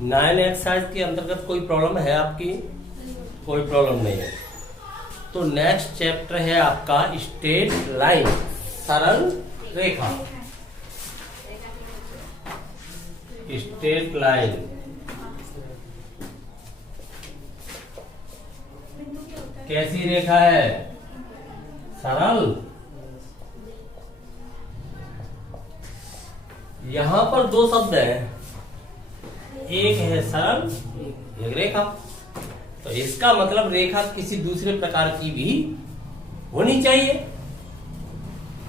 9 exercise के अंतर्गत कोई प्रॉब्लम है आपकी? कोई प्रॉब्लम नहीं है। तो नेक्स्ट चैप्टर है आपका स्ट्रेट लाइन, सरल रेखा। स्ट्रेट लाइन कैसी रेखा है? सरल। यहां पर दो शब्द है, एक है सरल, एक रेखा। तो इसका मतलब रेखा किसी दूसरे प्रकार की भी होनी चाहिए।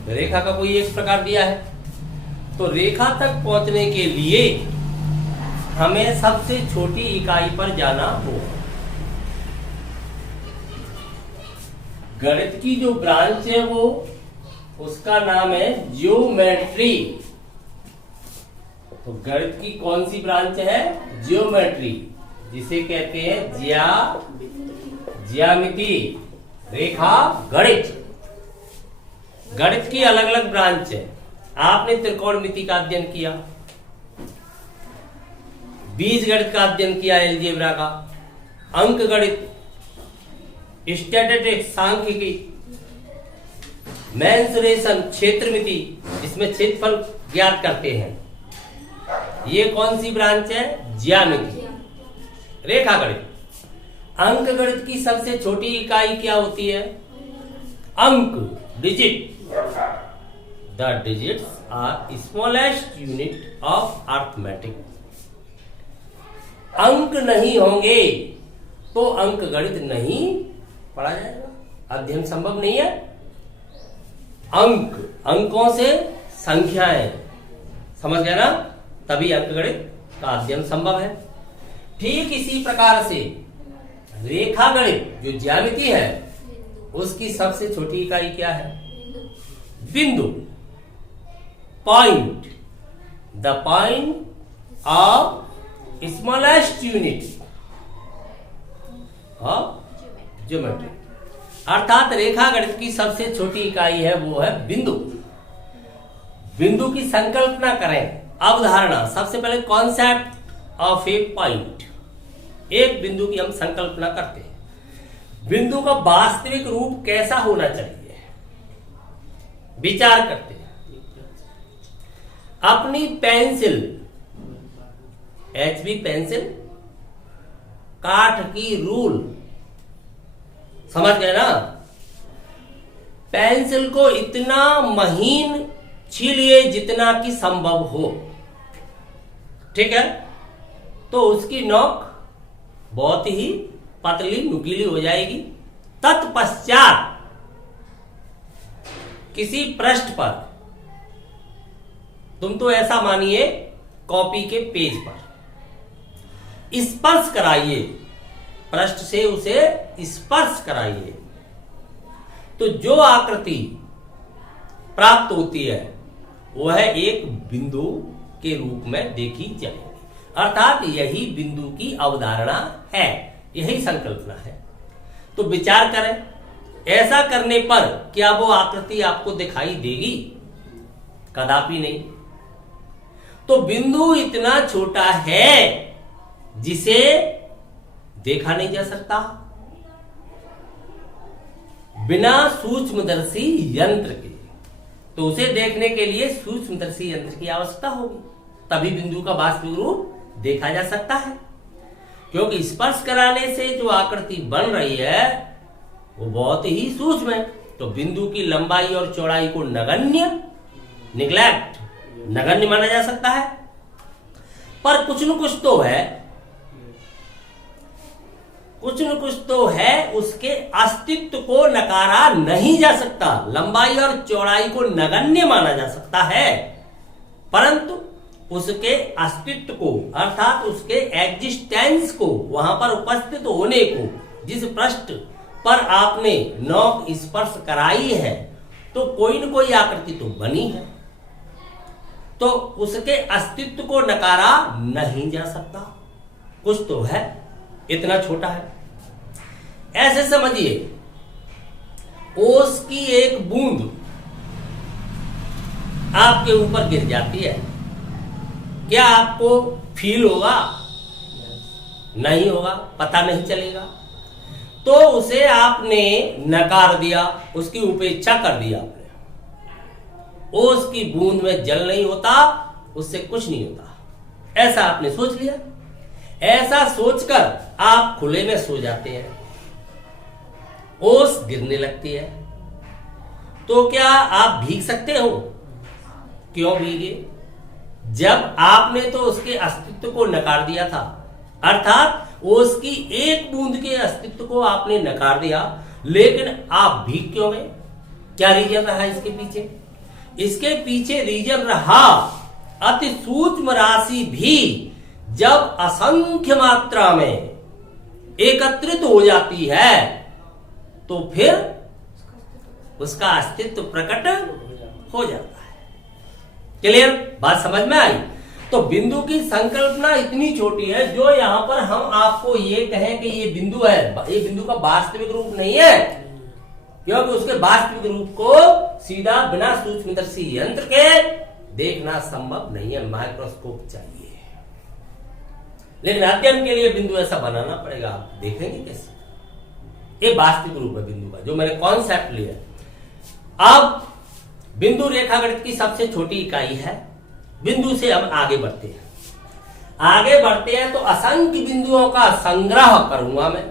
रेखा का कोई एक प्रकार दिया है, तो रेखा तक पहुंचने के लिए हमें सबसे छोटी इकाई पर जाना होगा। गणित की जो ब्रांच है वो, उसका नाम है ज्योमेट्री। तो गणित की कौन सी ब्रांच है? ज्योमेट्री, जिसे कहते हैं ज्यामिति, रेखा गणित। गणित की अलग अलग ब्रांच है। आपने त्रिकोणमिति का अध्ययन किया, बीजगणित का अध्ययन किया, एलजेब्रा का, अंक गणित, स्टैटिस्टिक्स सांख्यिकी, मेंसुरेशन क्षेत्रमिति, जिसमें क्षेत्रफल ज्ञात करते हैं। ये कौन सी ब्रांच है? ज्यामिति, रेखा गणित। अंक गणित की सबसे छोटी इकाई क्या होती है? अंक, digit. The digits are smallest unit of arithmetic. अंक नहीं होंगे तो अंक गणित नहीं पढ़ा जाएगा, अध्ययन संभव नहीं है। अंक, अंकों से संख्याएं, समझ गया ना? तभी अंक गणित का अध्ययन संभव है। ठीक इसी प्रकार से रेखा गणित जो ज्यामिति है, उसकी सबसे छोटी इकाई क्या है? बिंदु, point. The point of smallest unit of geometry. अर्थात रेखा गणित की सबसे छोटी इकाई है वो है बिंदु। बिंदु की संकल्पना करें, अवधारणा। सबसे पहले कॉन्सेप्ट ऑफ ए पॉइंट, एक बिंदु की हम संकल्पना करते हैं। बिंदु का वास्तविक रूप कैसा होना चाहिए, विचार करते हैं। अपनी पेंसिल, HB पेंसिल, काठ की रूल, समझ गए ना? पेंसिल को इतना महीन छीलिए जितना कि संभव हो, ठीक है? तो उसकी नोक बहुत ही पतली नुकीली हो जाएगी। तत्पश्चात किसी पृष्ठ पर, तुम तो ऐसा मानिए कॉपी के पेज पर स्पर्श कराइए, पृष्ठ से उसे स्पर्श कराइए, तो जो आकृति प्राप्त होती है वह एक बिंदु के रूप में देखी जाएगी। अर्थात यही बिंदु की अवधारणा है, यही संकल्पना है। तो विचार करें, ऐसा करने पर क्या वो आकृति आपको दिखाई देगी? कदापि नहीं। तो बिंदु इतना छोटा है जिसे देखा नहीं जा सकता बिना सूक्ष्मदर्शी यंत्र के। तो उसे देखने के लिए सूक्ष्मदर्शी यंत्र की आवश्यकता होगी, तभी बिंदु का वास्तविक रूप देखा जा सकता है। क्योंकि स्पर्श कराने से जो आकृति बन रही है वो बहुत ही सूक्ष्म है। तो बिंदु की लंबाई और चौड़ाई को नगण्य माना जा सकता है। पर कुछ न कुछ तो है, कुछ न कुछ तो है, उसके अस्तित्व को नकारा नहीं जा सकता। लंबाई और चौड़ाई को नगण्य माना जा सकता है, परंतु उसके अस्तित्व को, अर्थात उसके एग्जिस्टेंस को, वहां पर उपस्थित होने को, जिस पृष्ठ पर आपने नोक स्पर्श कराई है, तो कोई न कोई आकृति तो बनी है, तो उसके अस्तित्व को नकारा नहीं जा सकता। कुछ तो है, इतना छोटा है। ऐसे समझिए, ओस की एक बूंद आपके ऊपर गिर जाती है, क्या आपको फील होगा? नहीं होगा, पता नहीं चलेगा। तो उसे आपने नकार दिया, उसकी उपेक्षा कर दिया आपने। ओस की बूंद में जल नहीं होता, उससे कुछ नहीं होता, ऐसा आपने सोच लिया। ऐसा सोचकर आप खुले में सो जाते हैं, ओस गिरने लगती है, तो क्या आप भीग सकते हो? क्यों भीगे? जब आपने तो उसके अस्तित्व को नकार दिया था, अर्थात उसकी एक बूंद के अस्तित्व को आपने नकार दिया, लेकिन आप भीग क्यों गए? क्या रीजन रहा इसके पीछे? इसके पीछे रीजन रहा अति सूक्ष्म राशि भी जब असंख्य मात्रा में एकत्रित हो जाती है तो फिर उसका अस्तित्व प्रकट हो जाता है। क्लियर? बात समझ में आई? तो बिंदु की संकल्पना इतनी छोटी है, जो यहां पर हम आपको ये कहें कि ये बिंदु है, ये बिंदु का वास्तविक रूप नहीं है, क्योंकि उसके वास्तविक रूप को सीधा बिना सूक्ष्मदर्शी यंत्र के देखना संभव नहीं है, माइक्रोस्कोप चाहिए। लेकिन अध्ययन के लिए बिंदु ऐसा बनाना पड़ेगा, आप देखेंगे कैसे? ये वास्तविक रूप है बिंदु का, जो मैंने कॉन्सेप्ट लिया। अब बिंदु रेखागणित की सबसे छोटी इकाई है। बिंदु से हम आगे बढ़ते हैं। आगे बढ़ते हैं तो असंख्य बिंदुओं का संग्रह करूंगा मैं।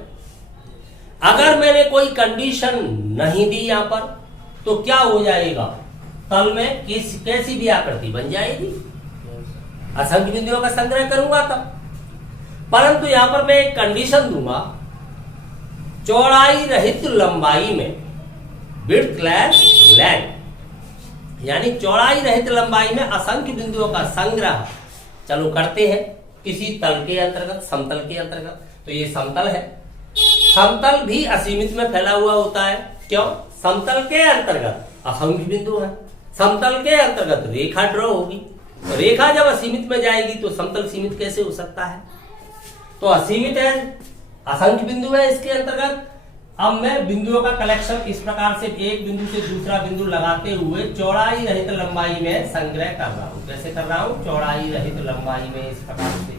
अगर मैंने कोई कंडीशन नहीं दी यहां पर, तो क्या हो जाएगा? तल में कैसी भी आकृति बन जाएगी। असंख्य बिंदुओं का संग्रह करूंगा तब, परंतु यहां पर मैं एक कंडीशन दूंगा, चौड़ाई रहित लंबाई में, विड्थलेस लेंथ, यानी चौड़ाई रहित लंबाई में असंख्य बिंदुओं का संग्रह चलो करते हैं किसी तल के अंतर्गत, समतल के अंतर्गत। तो ये समतल है, समतल भी असीमित में फैला हुआ होता है। क्यों? समतल के अंतर्गत असंख्य बिंदु है, समतल के अंतर्गत रेखा ड्रॉ होगी, रेखा जब असीमित में जाएगी तो समतल सीमित कैसे हो सकता है? तो असीमित है, असंख्य बिंदु है इसके अंतर्गत। अब मैं बिंदुओं का कलेक्शन इस प्रकार से एक बिंदु से दूसरा बिंदु लगाते हुए चौड़ाई रहित लंबाई में संग्रह कर रहा हूं। कैसे कर रहा हूं? चौड़ाई रहित लंबाई में, इस प्रकार से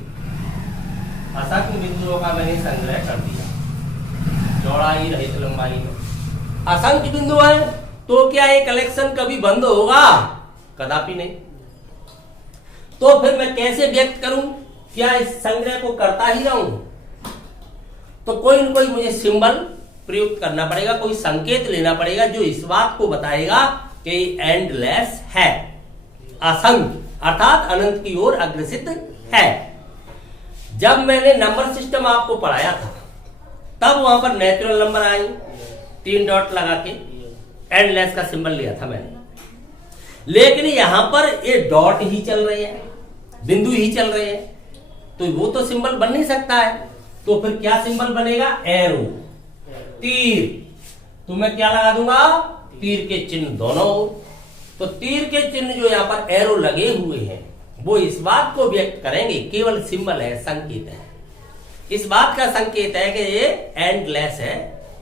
असंख्य बिंदुओं का मैंने संग्रह कर दिया चौड़ाई रहित लंबाई में। असंख्य बिंदु है तो क्या ये कलेक्शन कभी बंद होगा? कदापि नहीं। तो फिर मैं कैसे व्यक्त करूं? क्या इस संग्रह को करता ही रहूं? तो कोई न कोई मुझे सिंबल प्रयुक्त करना पड़ेगा, कोई संकेत लेना पड़ेगा जो इस बात को बताएगा कि एंडलेस है, असंख्य अर्थात अनंत की ओर अग्रसित है। जब मैंने नंबर सिस्टम आपको पढ़ाया था, तब वहां पर नेचुरल नंबर आई, 3 डॉट लगा के एंडलेस का सिंबल लिया था मैंने। लेकिन यहां पर ये डॉट ही चल रहे हैं, बिंदु ही चल रहे हैं, तो वो तो सिंबल बन नहीं सकता है। तो फिर क्या सिंबल बनेगा? एरो, तीर। तो मैं क्या लगा दूंगा? तीर के चिन्ह दोनों। तो तीर के चिन्ह जो यहां पर एरो लगे हुए हैं, वो इस बात को व्यक्त करेंगे, केवल सिंबल है, संकेत है, इस बात का संकेत है कि ये एंडलेस है।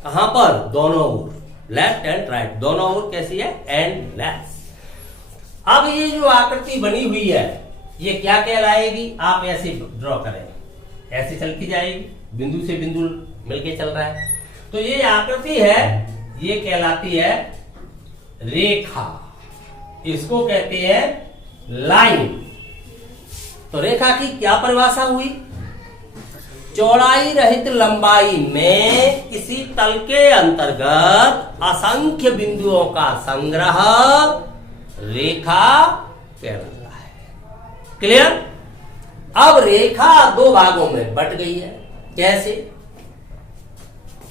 कहां पर? दोनों ओर, लेफ्ट एंड राइट, दोनों ओर कैसी है? एंडलेस। अब ये जो आकृति बनी हुई है, ये क्या कहलाएगी? आप ऐसे ड्रॉ करें, ऐसे चलती जाएगी, बिंदु से बिंदु मिलके चल रहा है। तो ये आकृति है, ये कहलाती है रेखा, इसको कहते हैं लाइन। तो रेखा की क्या परिभाषा हुई? चौड़ाई रहित लंबाई में किसी तल के अंतर्गत असंख्य बिंदुओं का संग्रह रेखा कहलाता है। क्लियर? अब रेखा 2 भागों में बट गई है। कैसे?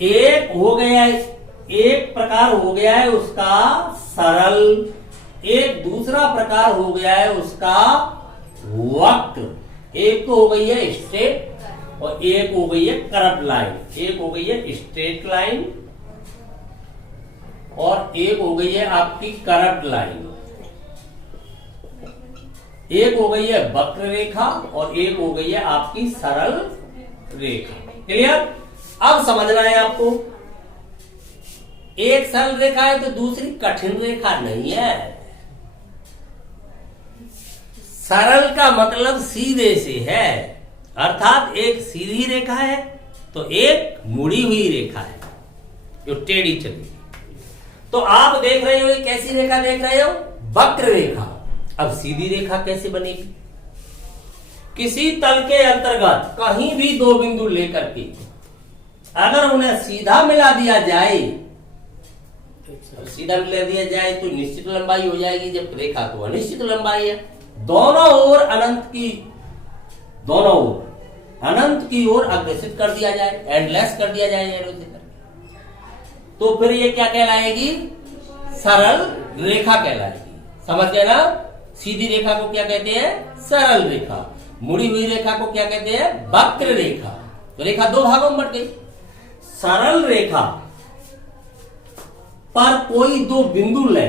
एक हो गया, एक प्रकार हो गया है उसका सरल, एक दूसरा प्रकार हो गया है उसका वक्र। एक तो हो गई है स्ट्रेट और एक हो गई है कर्व लाइन। एक हो गई है स्ट्रेट लाइन और एक हो गई है आपकी कर्व लाइन। एक हो गई है वक्र रेखा और एक हो गई है आपकी सरल रेखा। क्लियर? अब समझना है आपको, एक सरल रेखा है तो दूसरी कठिन रेखा नहीं है। सरल का मतलब सीधे से है अर्थात एक सीधी रेखा है तो एक मुड़ी हुई रेखा है जो टेढ़ी चली। तो आप देख रहे हो, ये कैसी रेखा देख रहे हो? वक्र रेखा। अब सीधी रेखा कैसे बनेगी? किसी तल के अंतर्गत कहीं भी दो बिंदु लेकर के अगर उन्हें सीधा मिला दिया जाए, सीधा मिला दिया जाए तो निश्चित लंबाई हो जाएगी, जब रेखा तो अनिश्चित लंबाई है। दोनों ओर अनंत की ओर अग्रसित कर दिया जाए, एंडलेस कर दिया जाए एरो से करके, तो फिर ये क्या कहलाएगी? सरल रेखा कहलाएगी। समझ गए ना? सीधी रेखा को क्या कहते हैं? सरल रेखा। मुड़ी हुई रेखा को क्या कहते हैं? वक्र रेखा। तो रेखा दो भागों में बट गई। सरल रेखा पर कोई दो बिंदु ले,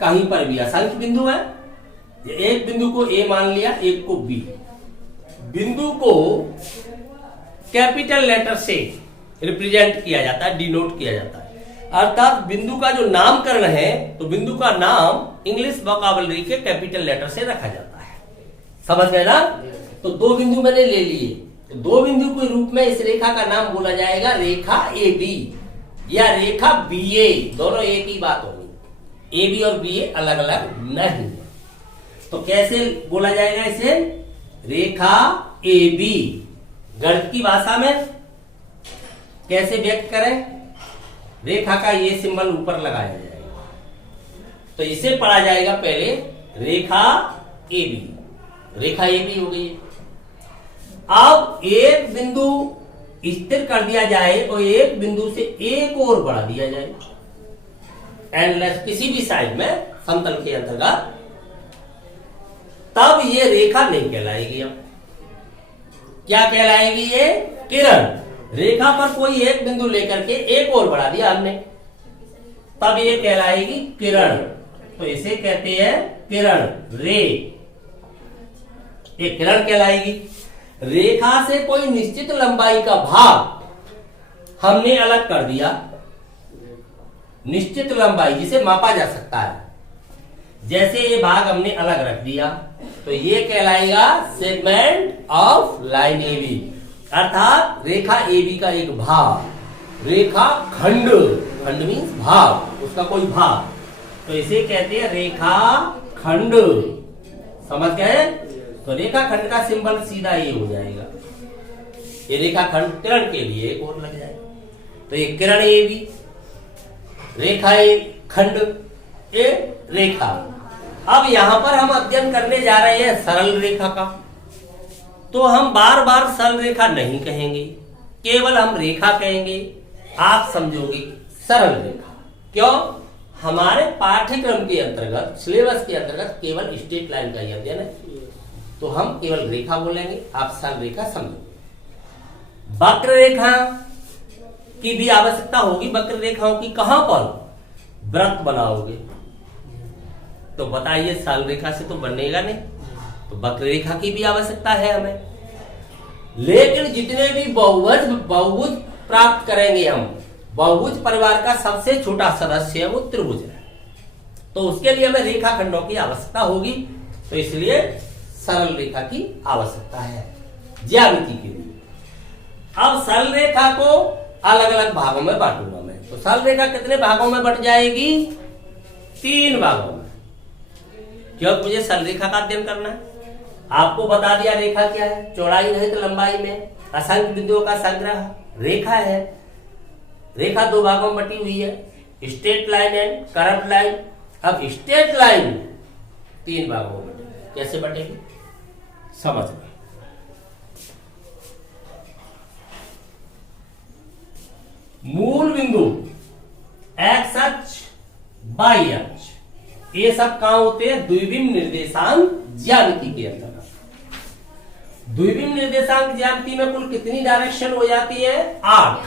कहीं पर भी असंख्य बिंदु है, एक बिंदु को ए मान लिया, एक को बी। बिंदु को कैपिटल लेटर से रिप्रेजेंट किया जाता है, डिनोट किया जाता है। अर्थात बिंदु का जो नामकरण है, तो बिंदु का नाम इंग्लिश वोकैबुलरी के कैपिटल लेटर से रखा जाता है। समझ गए ना? तो दो बिंदु मैंने ले लिए, तो दो बिंदु के रूप में इस रेखा का नाम बोला जाएगा रेखा ए बी या रेखा बी ए। दोनों एक ही बात होगी, ए बी और बी ए अलग अलग नहीं। तो कैसे बोला जाएगा इसे? रेखा ए बी। गणित की भाषा में कैसे व्यक्त करें? रेखा का ये सिंबल ऊपर लगाया जाएगा, तो इसे पढ़ा जाएगा पहले रेखा A B. Rekha A B हो गई। अब एक बिंदु स्थिर कर दिया जाए और एक बिंदु से एक और बढ़ा दिया जाए, एंडलेस किसी भी साइड में समतल के अंतर्गत, तब ये रेखा नहीं कहलाएगी। अब क्या कहलाएगी? ये किरण। रेखा पर कोई एक बिंदु लेकर के एक और बढ़ा दिया हमने, तब ये कहलाएगी किरण। तो इसे कहते हैं किरण, रे। ये किरण कहलाएगी। रेखा से कोई निश्चित लंबाई का भाग हमने अलग कर दिया, निश्चित लंबाई जिसे मापा जा सकता है, जैसे ये भाग हमने अलग रख दिया, तो ये कहलाएगा segment of line A B. अर्थात रेखा ए बी का एक भाग, रेखा खंड, खंड मीन्स भाग, उसका कोई भाग, तो इसे कहते हैं रेखा खंड। समझ गए? तो रेखा खंड का सिंबल सीधा ये हो जाएगा। ये रेखा खंड किरण के लिए एक और लग जाएगा, तो ये किरण ए बी, रेखा ए खंड ए रेखा। अब यहां पर हम अध्ययन करने जा रहे हैं सरल रेखा का, तो हम बार बार सरल रेखा नहीं कहेंगे, केवल हम रेखा कहेंगे। आप समझोगे सरल रेखा। क्यों? हमारे पाठ्यक्रम के अंतर्गत, सिलेबस के अंतर्गत केवल स्ट्रेट लाइन का ही अध्ययन है, तो हम केवल रेखा बोलेंगे, आप सरल रेखा समझोगे। वक्र रेखा की भी आवश्यकता होगी। वक्र रेखाओं की कहां पर? वृत्त बनाओगे, तो बताइए सरल रेखा से तो बनेगा नहीं, तो वक्र रेखा की भी आवश्यकता है हमें। लेकिन जितने भी बहुभुज प्राप्त करेंगे हम, बहुभुज परिवार का सबसे छोटा सदस्य है वो त्रिभुज है, तो उसके लिए हमें रेखा खंडों की आवश्यकता होगी, तो इसलिए सरल रेखा की आवश्यकता है ज्यामिति के लिए। अब सरल रेखा को अलग अलग भागों में बांटूंगा मैं। तो सरल रेखा कितने भागों में बट जाएगी? 3 भागों में। क्यों? मुझे सरल रेखा का अध्ययन करना है। आपको बता दिया रेखा क्या है, चौड़ाई रहित लंबाई में असंख्य बिंदुओं का संग्रह रेखा है। रेखा 2 भागों में बटी हुई है, straight line and curved line. अब स्ट्रेट लाइन 3 भागों में बटेगी। कैसे बटेगी? समझ लो। मूल बिंदु एक्स अक्ष, वाई अक्ष, ये सब कहां होते हैं? द्विविम निर्देशांक ज्यामिति के अंतर्गत। द्विविम निर्देशांक ज्यामिति में कुल कितनी डायरेक्शन हो जाती है? 8,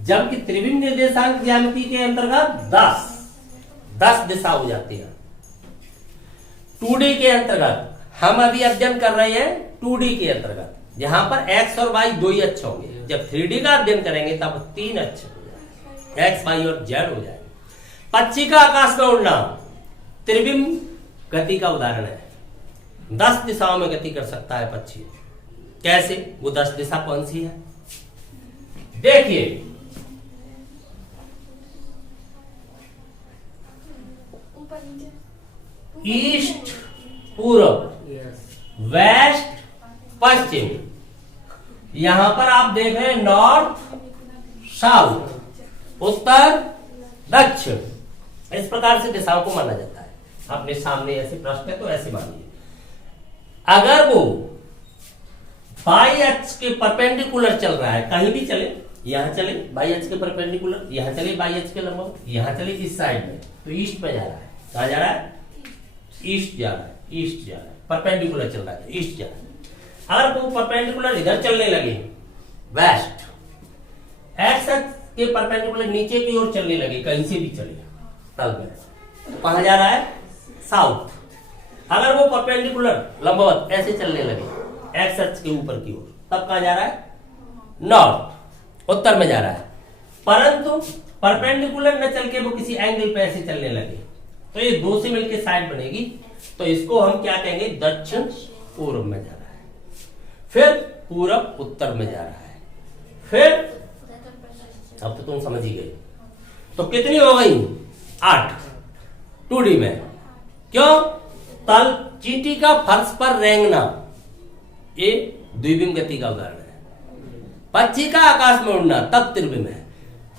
जबकि त्रिविम निर्देशांक ज्यामिति के अंतर्गत 10 दिशा हो जाती है। 2D के अंतर्गत हम अभी अध्ययन कर रहे हैं 2D के अंतर्गत, जहां पर x और y 2 ही अक्ष होंगे। जब 3D का अध्ययन करेंगे तब 3 अक्ष हो जाएंगे, x, y और z हो जाएंगे। पक्षी का आकाश में उड़ना त्रिविम गति का उदाहरण है। 10 दिशाओं में गति कर सकता है पक्षी, कैसे? वो 10 दिशा कौन सी है? देखिए, ईस्ट पूर्व, वेस्ट पश्चिम, यहां पर आप देख रहे हैं नॉर्थ साउथ, उत्तर दक्षिण, इस प्रकार से दिशाओं को माना जाता है। अपने सामने ऐसे प्रश्न है तो ऐसे मानिए, अगर वो बाई अक्ष के परपेंडिकुलर चल रहा है, कहीं भी चले, यहां चले बाई अक्ष के परपेंडिकुलर, यहां चले बाई अक्ष के लंबवत, यहां चले इस साइड में, तो ईस्ट में जा रहा है। कहां जा रहा है? ईस्ट जा रहा है, ईस्ट जा रहा है, परपेंडिकुलर चल रहा है, ईस्ट जा रहा है। अगर वो परपेंडिकुलर इधर चलने लगे, वेस्ट, एक्स अक्ष के परपेंडिकुलर नीचे की ओर चलने लगे, कहीं से भी चले तल में, तो कहां जा रहा है? साउथ। अगर वो परपेंडिकुलर लंबवत ऐसे चलने लगे एक्स अक्ष के ऊपर की ओर, तब कहां जा रहा है? नॉर्थ, उत्तर में जा रहा है। परंतु परपेंडिकुलर न चल के वो किसी एंगल पे ऐसे चलने लगे, तो ये दो से मिलकर साइड बनेगी, तो इसको हम क्या कहेंगे? दक्षिण पूर्व में जा रहा है। फिर पूरब उत्तर में जा रहा है। फिर अब तो तुम समझ ही गए। तो कितनी हो गई? 8 2D में। क्यों? तल चींटी का फर्श पर रेंगना, ये द्विविम गति का उदाहरण है। पक्षी का आकाश में उड़ना, तब त्रिविम है।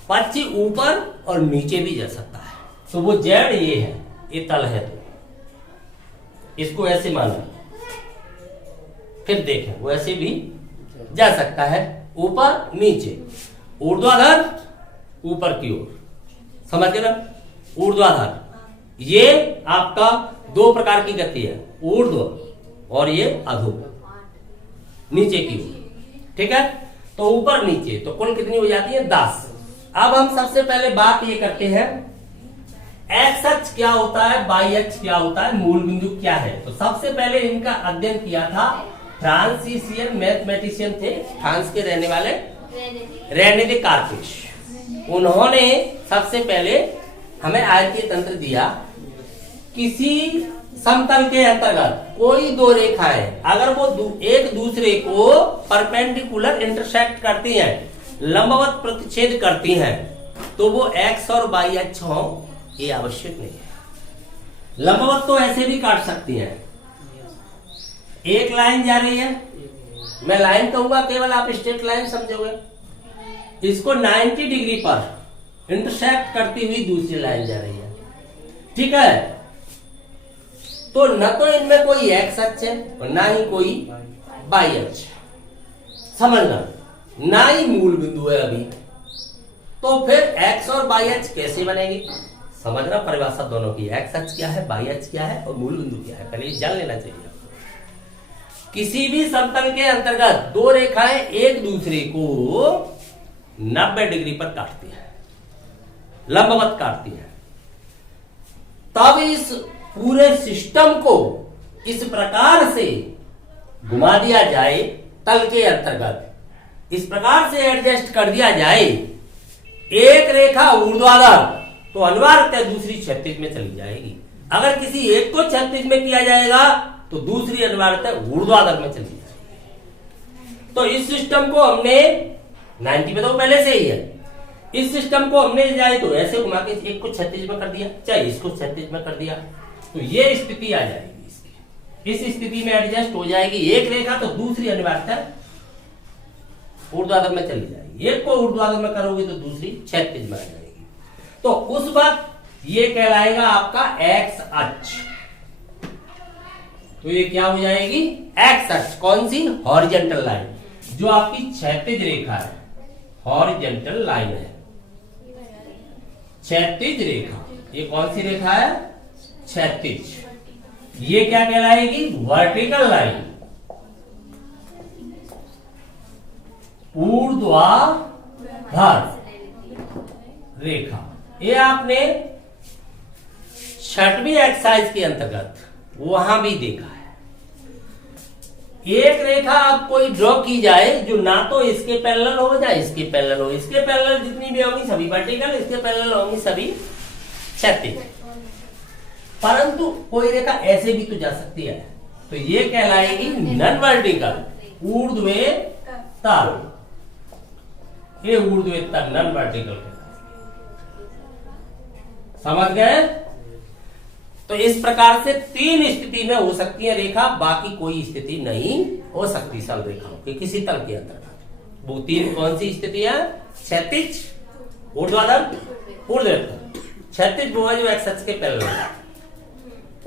पक्षी ऊपर और नीचे भी जा सकता है, तो वो जेड ये है, ये तल है, तो इसको ऐसे माना। फिर देखें, वो ऐसे भी जा सकता है, ऊपर नीचे, ऊर्ध्वाधर ऊपर की ओर, समझ गए ना? ऊर्ध्वाधर, ये आपका 2 प्रकार की गति है, ऊर्ध्व और ये अधो, नीचे की ओर। ठीक है, तो ऊपर नीचे, तो कुल कितनी हो जाती है? 10। अब हम सबसे पहले बात ये करते हैं, एक्स अक्ष क्या होता है, वाई अक्ष क्या होता है, मूल बिंदु क्या है। तो सबसे पहले इनका अध्ययन किया था फ्रांसीसियन मैथमेटिशियन थे, फ्रांस के रहने वाले रेने देकार्तेस। उन्होंने सबसे पहले हमें आयतीय तंत्र दिया। किसी समतल के अंतर्गत कोई 2 रेखाएं अगर वो एक दूसरे को परपेंडिकुलर इंटरसेक्ट करती हैं, लंबवत प्रतिच्छेद करती हैं, तो वो एक्स और वाई अक्ष हो, ये आवश्यक नहीं है। लंबवत तो ऐसे भी काट सकती हैं। एक लाइन जा रही है, मैं लाइन कहूंगा केवल, आप स्ट्रेट लाइन समझोगे। इसको 90 डिग्री पर इंटरसेक्ट करती हुई दूसरी लाइन जा रही है, ठीक है? तो न तो इनमें कोई एक्स अक्ष है और ना ही कोई वाई अक्ष, समझना, ना ही मूल बिंदु है अभी। तो फिर एक्स और वाई अक्ष कैसे बनेगी? समझना परिभाषा दोनों की, एक्स अक्ष क्या है, वाई अक्ष क्या है और मूल बिंदु क्या है, पहले ये जान लेना चाहिए। किसी भी समतल के अंतर्गत 2 रेखाएं एक दूसरे को 90 डिग्री पर काटती है, लंबवत काटती है, तब इस पूरे सिस्टम को इस प्रकार से घुमा दिया जाए, तल के अंतर्गत इस प्रकार से एडजस्ट कर दिया जाए, एक रेखा ऊर्ध्वाधर तो अनिवार्यतः दूसरी क्षैतिज में चली जाएगी। अगर किसी एक को क्षैतिज में किया जाएगा तो दूसरी अनिवार्यतः ऊर्ध्वाधर में चली जाएगी। तो इस सिस्टम को हमने 90 में तो पहले से ही है, इस सिस्टम को हमने जाए तो ऐसे घुमा के एक को क्षैतिज में कर दिया, चाहे इसको क्षैतिज में कर दिया, तो ये स्थिति आ जाएगी इसकी। इस स्थिति में एडजस्ट हो जाएगी एक रेखा, तो दूसरी अनिवार्यतः ऊर्ध्वाधर में चली जाएगी। एक को ऊर्ध्वाधर में करोगे तो दूसरी क्षैतिज में आ जाएगी। तो उस वक्त ये कहलाएगा आपका एक्स अक्ष। तो ये क्या हो जाएगी? एक्स अक्ष। कौन सी? हॉरिजॉन्टल लाइन, जो आपकी क्षैतिज रेखा है, हॉरिजॉन्टल लाइन है, क्षैतिज रेखा। ये कौन सी रेखा है? क्षैतिज। ये क्या कहलाएगी? वर्टिकल लाइन, ऊर्ध्वाधर रेखा। ये आपने 6वीं एक्सरसाइज के अंतर्गत वहां भी देखा है। एक रेखा अब कोई ड्रॉ की जाए जो ना तो इसके पैरेलल हो या इसके पैरेलल हो। इसके पैरेलल जितनी भी होंगी सभी वर्टिकल, इसके पैरेलल होंगी सभी क्षैतिज। परंतु कोई रेखा ऐसे भी तो जा सकती है, तो ये कहलाएगी नॉन वर्टिकल ऊर्ध्वेत्तर, ये ऊर्ध्वेत्तर नॉन वर्टिकल। समझ गए? तो इस प्रकार से 3 स्थिति में हो सकती है रेखा, बाकी कोई स्थिति नहीं हो सकती सरल रेखाओं की किसी तल के अंतर्गत। वो 3 कौन सी स्थिति है? क्षैतिज, ऊर्ध्वाधर, ऊर्ध्वेत्तर। क्षैतिज भुजा जो एक्स अक्ष के पैरेलल,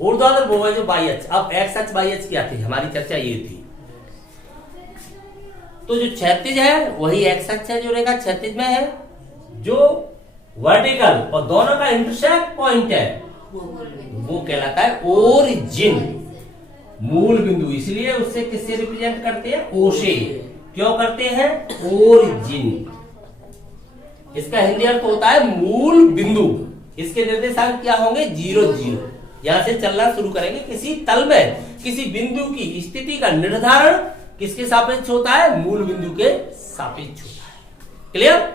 ऊर्ध्वाधर भुजा जो वाई अक्ष। अब एक्स अक्ष वाई अक्ष क्या थी? हमारी चर्चा ये थी। तो जो क्षैतिज है वही एक्स अक्ष है जो रेखा क्षैतिज में है, जो वर्टिकल और दोनों का इंटरसेक्ट पॉइंट है वो कहलाता है ओरिजिन, मूल बिंदु। इसलिए उससे किससे रिप्रेजेंट करते हैं? ओ से। क्यों करते हैं? ओरिजिन। इसका हिंदी अर्थ होता है मूल बिंदु। इसके निर्देशांक क्या होंगे? 0 0। यहां से चलना शुरू करेंगे। किसी तल में किसी बिंदु की स्थिति का निर्धारण किसके सापेक्ष होता है? मूल बिंदु के सापेक्ष होता है। क्लियर?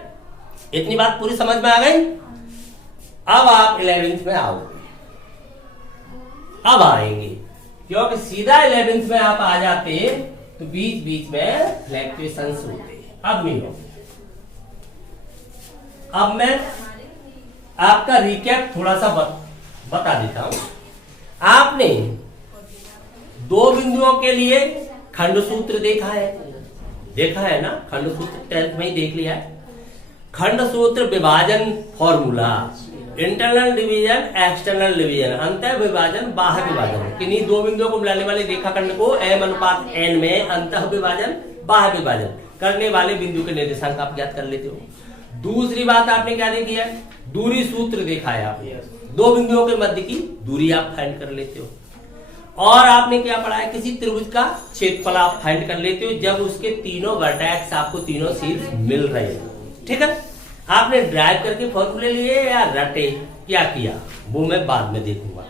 इतनी बात पूरी समझ में आ गई? अब आप 11th में आओगे, अब आएंगे, क्योंकि सीधा 11th में आप आ जाते तो बीच बीच में फ्लैक्चुएशंस होते। अब नहीं होते। अब मैं आपका रिकैप थोड़ा सा बता देता हूं। आपने 2 बिंदुओं के लिए खंड सूत्र देखा है ना? खंड सूत्र 10th में ही देख लिया है। खंड सूत्र विभाजन formula, internal division, external division, अंतः विभाजन, बाह्य विभाजन। किन्हीं 2 बिंदुओं को मिलाने वाले रेखाखंड को m/n में अंतः विभाजन, बाह्य विभाजन करने वाले बिंदु के निर्देशांक आप ज्ञात कर लेते हो। दूसरी बात आपने क्या देखी है? दूरी सूत्र देखा है आपने। 2 बिंदुओं के मध्य की दूरी आप फाइंड कर लेते हो। और आपने क्या पढ़ा है? किसी त्रिभुज का क्षेत्रफल आप फाइंड कर लेते हो जब उसके तीनों वर्टेक्स आपको तीनों शीर्ष मिल रहे हैं। ठीक है? आपने ड्राइव करके फॉर्मूले लिए या रटे, क्या किया वो मैं बाद में देखूंगा,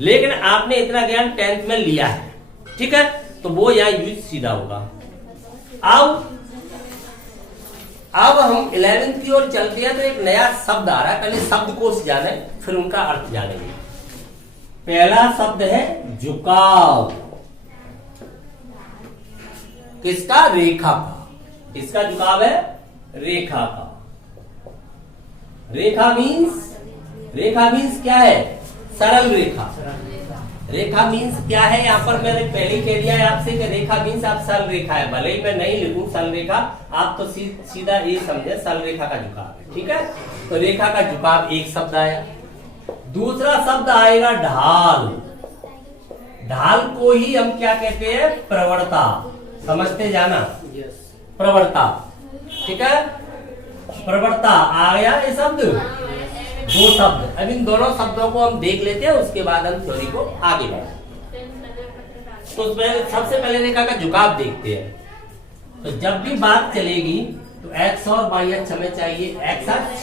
लेकिन आपने इतना ज्ञान 10th में लिया है। ठीक है? तो वो यहाँ यूज सीधा होगा। अब हम 11th की ओर चलते हैं। तो एक नया शब्द आ रहा है, पहले शब्दकोश जाने फिर उनका अर्थ जानेंगे। पहला शब्द है झुकाव। किसका? रेखा का। किसका झुकाव है? रेखा का। रेखा मीन्स क्या है? सरल रेखा। रेखा मीन्स क्या है? यहाँ पर मैंने पहले ही कह दिया है आपसे कि रेखा मीन्स आप सरल रेखा है। भले ही मैं नहीं लिखूं सरल रेखा, आप तो सीधा ये समझे सरल रेखा का झुकाव है। ठीक है? तो रेखा का झुकाव एक शब्द आया। दूसरा शब्द आएगा ढाल। ढाल को ही हम क्या कहते हैं? प्रवणता। समझते जाना, प्रवणता। ठीक है? प्रवणता आ गया ये शब्द। 2 शब्द। अब इन दोनों शब्दों को हम देख लेते हैं, उसके बाद हम थ्योरी को आगे बढ़ाते हैं। तो सबसे पहले रेखा का झुकाव देखते हैं। तो जब भी बात चलेगी तो एक्स और वाई अक्ष हमें चाहिए, एक्स अक्ष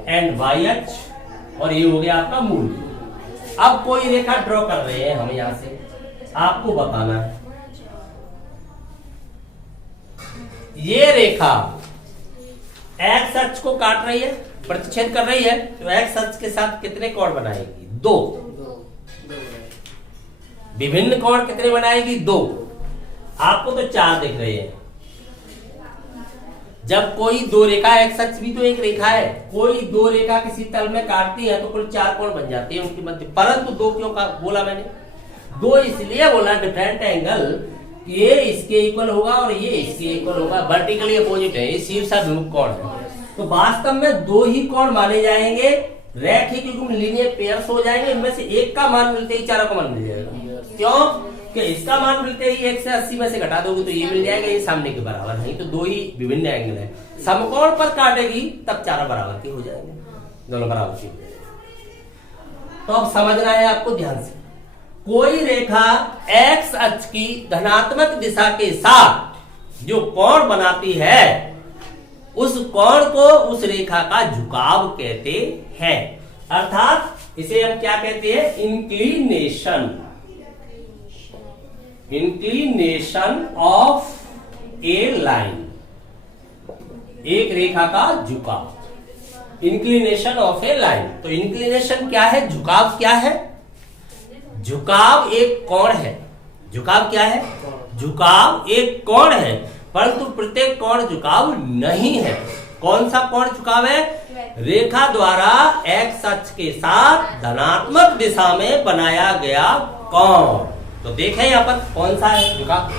एंड वाई अक्ष, और ये हो गया आपका मूल। अब कोई रेखा ड्रॉ कर रहे हैं हम, यहां से आपको बताना है। ये रेखा एक्स अक्ष को काट रही है, प्रतिच्छेद कर रही है, तो एक्स अक्ष के साथ कितने कोण बनाएगी? 2। विभिन्न कोण कितने बनाएगी? 2। आपको तो 4 दिख रहे हैं। जब कोई 2 रेखा, एक्स अक्ष भी तो एक रेखा है, कोई 2 रेखा किसी तल में काटती है तो कुल 4 कोण बन जाते हैं उनके मध्य। परंतु 2 क्यों बोला मैंने? 2 इसलिए बोला, डिफरेंट एंगल, ये इसके इक्वल होगा और ये इसके इक्वल होगा, वर्टिकली अपोजिट है, ये शीर्षाभिमुख कोण है। तो वास्तव में 2 ही कोण माने जाएंगे, रैखिक लीनियर पेयर्स हो जाएंगे। इनमें से एक का मान मिलते ही चारों का मान मिल जाएगा। क्यों? कि इसका मान मिलते ही 1 से 80 में से घटा दोगे तो ये मिल जाएगा, ये सामने के बराबर नहीं। तो 2 ही विभिन्न एंगल है। समकोण पर काटेगी तब चारों बराबर के हो जाएंगे, दोनों बराबर के। तो अब समझना है आपको ध्यान से। कोई रेखा एक्स अक्ष की धनात्मक दिशा के साथ जो कोण बनाती है, उस कोण को उस रेखा का झुकाव कहते हैं। अर्थात इसे हम क्या कहते हैं? Inclination of A line. एक रेखा का झुकाव, इंक्लिनेशन ऑफ ए लाइन। तो इंक्लिनेशन क्या है? झुकाव क्या है? झुकाव एक कोण है। झुकाव क्या है? झुकाव एक कोण है, परंतु प्रत्येक कोण झुकाव नहीं है। कौन सा कोण झुकाव है? रेखा द्वारा एक्स अक्ष के साथ धनात्मक दिशा में बनाया गया कोण। तो देखें यहां पर कौन सा है झुकाव?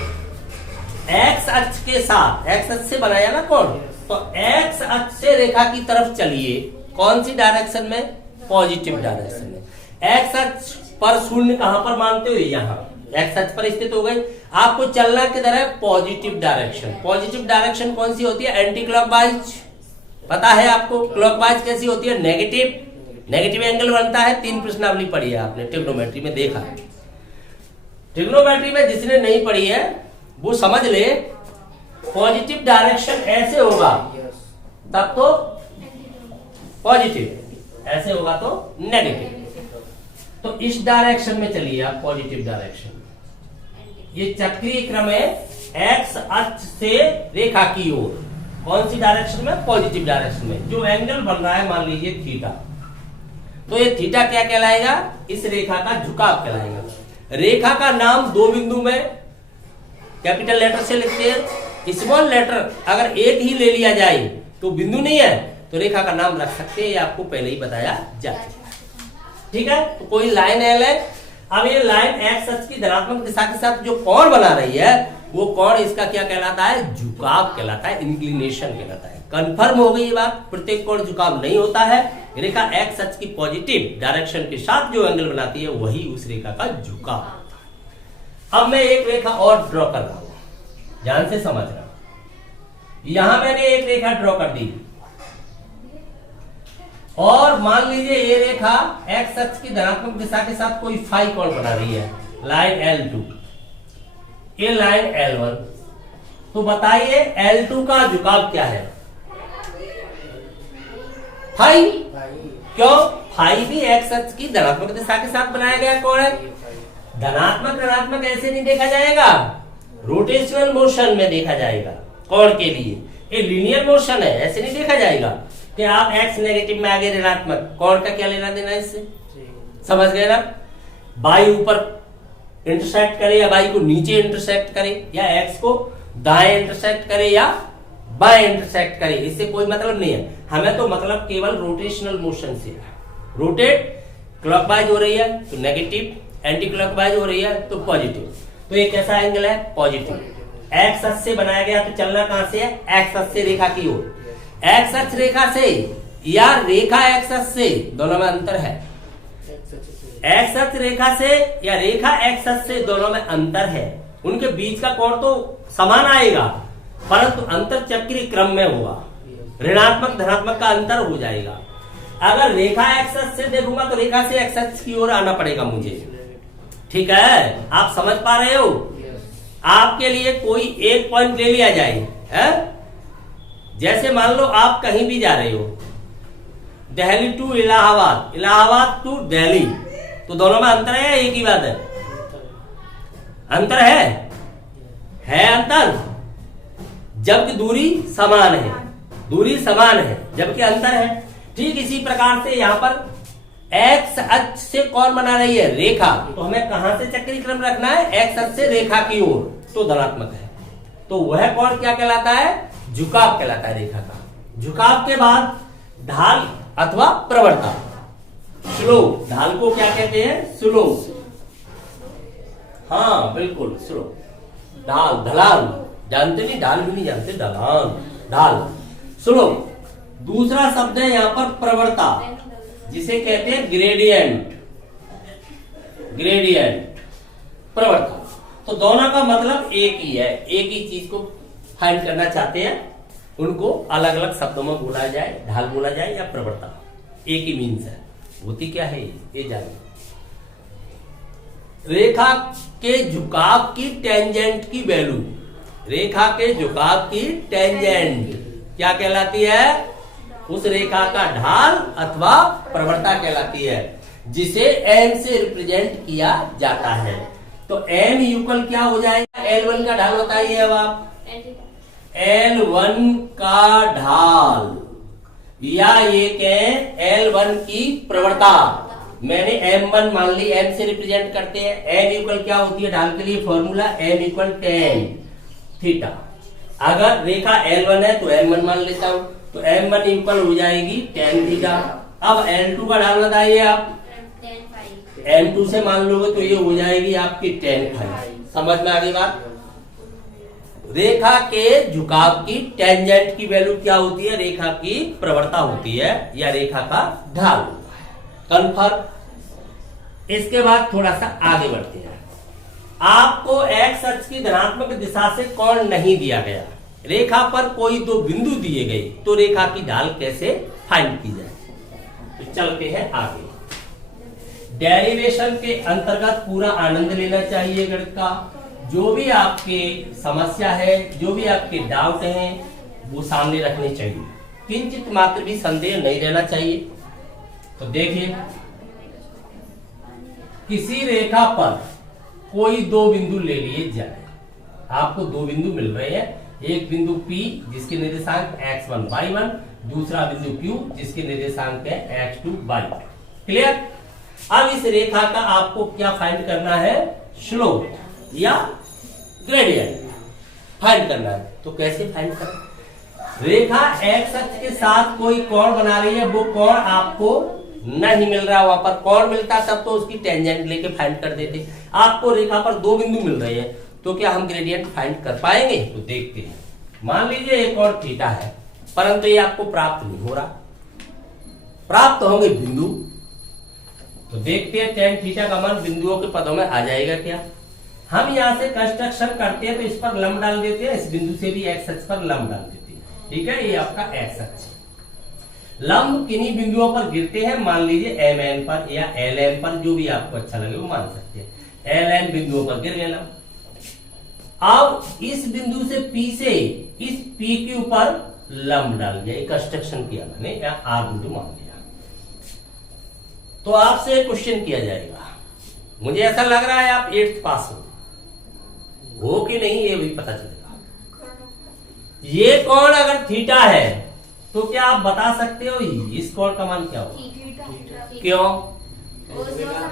एक्स अक्ष के साथ, एक्स अक्ष से बनाया ना कोण, तो एक्स अक्ष से रेखा की तरफ चलिए। कौन सी डायरेक्शन में? पॉजिटिव डायरेक्शन में। एक्स अक्ष पर शून्य कहां पर मानते हो? यहां एक्स अक्ष पर स्थित हो गई। आपको चलना किधर है? Positive direction. पॉजिटिव डायरेक्शन कौन सी होती है? Anti clockwise. पता है आपको क्लॉकवाइज कैसी होती है? नेगेटिव। नेगेटिव एंगल बनता है। 3 प्रश्नावली पढ़ी है आपने, ट्रिग्नोमेट्री में देखा है। ट्रिग्नोमेट्री में जिसने नहीं पढ़ी है वो समझ ले, पॉजिटिव डायरेक्शन ऐसे होगा तब तो पॉजिटिव, ऐसे होगा तो नेगेटिव। तो इस डायरेक्शन में चलिए आप, पॉजिटिव डायरेक्शन। ये चक्रीय क्रम है एक्स अक्ष से रेखा की ओर। कौन सी डायरेक्शन में? पॉजिटिव डायरेक्शन में। जो एंगल बन रहा है मान लीजिए थीटा, तो ये थीटा क्या कहलाएगा? इस रेखा का झुकाव कहलाएगा। रेखा का नाम 2 बिंदु में कैपिटल लेटर से लिखते हैं। स्मॉल लेटर अगर एक ही ले लिया जाए तो बिंदु नहीं है, तो रेखा का नाम रख सकते हैं। ये आपको पहले ही बताया जा चुका है। ठीक है, तो कोई लाइन एल है। अब ये लाइन एक्स अक्ष की धनात्मक दिशा के साथ जो कोण बना रही है, वो कोण इसका क्या कहलाता है? झुकाव कहलाता है, इंक्लिनेशन कहलाता है। कंफर्म हो गई ये बात। प्रत्येक कोण झुकाव नहीं होता है। रेखा एक्स अक्ष की पॉजिटिव डायरेक्शन के साथ जो एंगल बनाती है वही उस रेखा का झुकाव होता है। अब मैं एक रेखा और ड्रॉ कर रहा हूं, ध्यान से समझना। यहां मैंने एक रेखा ड्रॉ कर दी और मान लीजिए ये रेखा एक्स अक्ष की धनात्मक दिशा के साथ कोई फाई कोण बना रही है, लाइन L2, ये लाइन L1। तो बताइए L2 का झुकाव क्या है? फाई। क्यों? फाई भी एक्स अक्ष की धनात्मक दिशा के साथ बनाया गया कोण है। धनात्मक ऋणात्मक ऐसे नहीं देखा जाएगा, रोटेशनल मोशन में देखा जाएगा कोण के लिए। ये लीनियर मोशन है, ऐसे नहीं देखा जाएगा कि आप एक्स नेगेटिव में आगे ऋणात्मक। कोण का क्या लेना देना इससे? समझ गए ना? बाई ऊपर इंटरसेक्ट करे या बाई को नीचे इंटरसेक्ट करे, या एक्स को दाएं इंटरसेक्ट करे या बाएं इंटरसेक्ट करे, इससे कोई मतलब नहीं है। हमें तो मतलब केवल रोटेशनल मोशन से। रोटेट क्लॉकवाइज हो रही है तो नेगेटिव, एंटी क्लॉकवाइज हो रही है तो पॉजिटिव। तो ये कैसा एंगल है? पॉजिटिव। एक्स अक्ष से बनाया गया तो चलना कहां से है? एक्स अक्ष से रेखा की ओर। एक्स अक्ष रेखा से या रेखा एक्स अक्ष से, दोनों में अंतर है। एक्स अक्ष रेखा से या रेखा एक्स अक्ष से, दोनों में अंतर है। उनके बीच का कोण तो समान आएगा, परंतु अंतर चक्रीय क्रम में होगा। ऋणात्मक धनात्मक का अंतर हो जाएगा। अगर रेखा एक्स अक्ष से देखूंगा तो रेखा से एक्स अक्ष की ओर आना पड़ेगा मुझे। ठीक है, आप समझ पा रहे हो? आपके लिए कोई एक पॉइंट ले लिया जाए है? जैसे मान लो आप कहीं भी जा रहे हो, दिल्ली टू इलाहाबाद, इलाहाबाद टू दिल्ली, तो दोनों में अंतर है या एक ही बात है? अंतर है अंतर, जबकि दूरी समान है। दूरी समान है जबकि अंतर है। ठीक इसी प्रकार से यहां पर एक्स अक्ष से कौन बना रही है? रेखा। तो हमें कहां से चक्रीय क्रम रखना है? एक्स अक्ष से रेखा की ओर, तो धनात्मक है। तो वह कोण क्या कहलाता है? झुकाव कहलाता है रेखा का। झुकाव के बाद ढाल अथवा प्रवणता, स्लोप। ढाल को क्या कहते हैं? स्लोप। हाँ बिल्कुल, स्लोप। ढाल, ढलान जानते नहीं? ढाल भी नहीं जानते, ढलान, ढाल, स्लोप। दूसरा शब्द है यहां पर प्रवणता, जिसे कहते हैं ग्रेडियंट। ग्रेडियंट, प्रवणता। तो दोनों का मतलब एक ही है। एक ही चीज को फाइंड करना चाहते हैं, उनको अलग अलग शब्दों में बोला जाए, ढाल बोला जाए या प्रवणता, एक ही मीन्स है। होती क्या है ये जानिए। रेखा के झुकाव की टेंजेंट की वैल्यू, रेखा के झुकाव की टेंजेंट क्या कहलाती है? उस रेखा का ढाल अथवा प्रवणता कहलाती है, जिसे एम से रिप्रेजेंट किया जाता है। तो एम इक्वल क्या हो जाएगा? L1 का ढाल बताइए अब आप। L1 का ढाल, या ये कहें L1 की प्रवणता, मैंने M1 मान ली, M से रिप्रेजेंट करते हैं। M इक्वल क्या होती है ढाल के लिए formula, M equal tan theta. अगर रेखा L1 है तो M1 मान लेता हूं, तो M1 इक्वल हो जाएगी tan थीटा। अब L2 का ढाल बताइए आप, M2 से मान लोगे तो ये हो जाएगी आपकी tan फाई। समझ में आ गई बात? रेखा के झुकाव की टेंजेंट की वैल्यू क्या होती है? रेखा की प्रवणता होती है या रेखा का ढाल होता है। कन्फर्म। इसके बाद थोड़ा सा आगे बढ़ते हैं। आपको एक्स अक्ष की धनात्मक दिशा से कोण नहीं दिया गया, रेखा पर कोई दो बिंदु दिए गए, तो रेखा की ढाल कैसे फाइंड की जाए? तो चलते हैं आगे। डेरिवेशन के अंतर्गत पूरा आनंद लेना चाहिए गणित का। जो भी आपके समस्या है, जो भी आपके डाउट हैं, वो सामने रखने चाहिए, किंचित मात्र भी संदेह नहीं रहना चाहिए। तो देखिए, किसी रेखा पर कोई दो बिंदु ले लिए जाए। आपको दो बिंदु मिल रहे हैं, एक बिंदु P जिसके निर्देशांक x1 y1, दूसरा बिंदु Q जिसके निर्देशांक है x2 y2। क्लियर? अब इस रेखा का आपको क्या फाइंड करना है? स्लोप या ग्रेडियंट फाइंड करना है। तो कैसे फाइंड करें? रेखा एक्स अक्ष के साथ कोई कोण बना रही है, वो कोण आपको नहीं मिल रहा, वहां पर कोण मिलता तब तो उसकी टेंजेंट लेके फाइंड कर देते। आपको रेखा पर दो बिंदु मिल रहे हैं, तो क्या हम ग्रेडियंट फाइंड कर पाएंगे? तो देखते हैं। मान लीजिए एक और थीटा है, परंतु ये आपको प्राप्त नहीं हो रहा, प्राप्त होंगे बिंदु। तो देखते हैं tan थीटा का मान बिंदुओं के पदों में आ जाएगा क्या? हम यहां से कंस्ट्रक्शन करते हैं तो इस पर लंब डाल देते हैं, इस बिंदु से भी एक्स अक्ष पर लंब डाल देते हैं। ठीक है, ये आपका एक्स अक्ष। लंब किन्हीं बिंदुओं पर गिरते हैं, मान लीजिए MN पर या LM पर, जो भी आपको अच्छा लगे वो मान सकते हैं। LN बिंदुओं पर गिर गए लंब। अब इस बिंदु से P से इस PQ पर लंब डाल दिया, कंस्ट्रक्शन किया मैंने, या R बिंदु मान लिया। तो आपसे क्वेश्चन किया जाएगा, मुझे ऐसा लग रहा है आप 8th पास हो कि नहीं ये भी पता चलेगा। ये कोण अगर थीटा है तो क्या आप बता सकते हो इस कोण का मान क्या होगा? क्यों?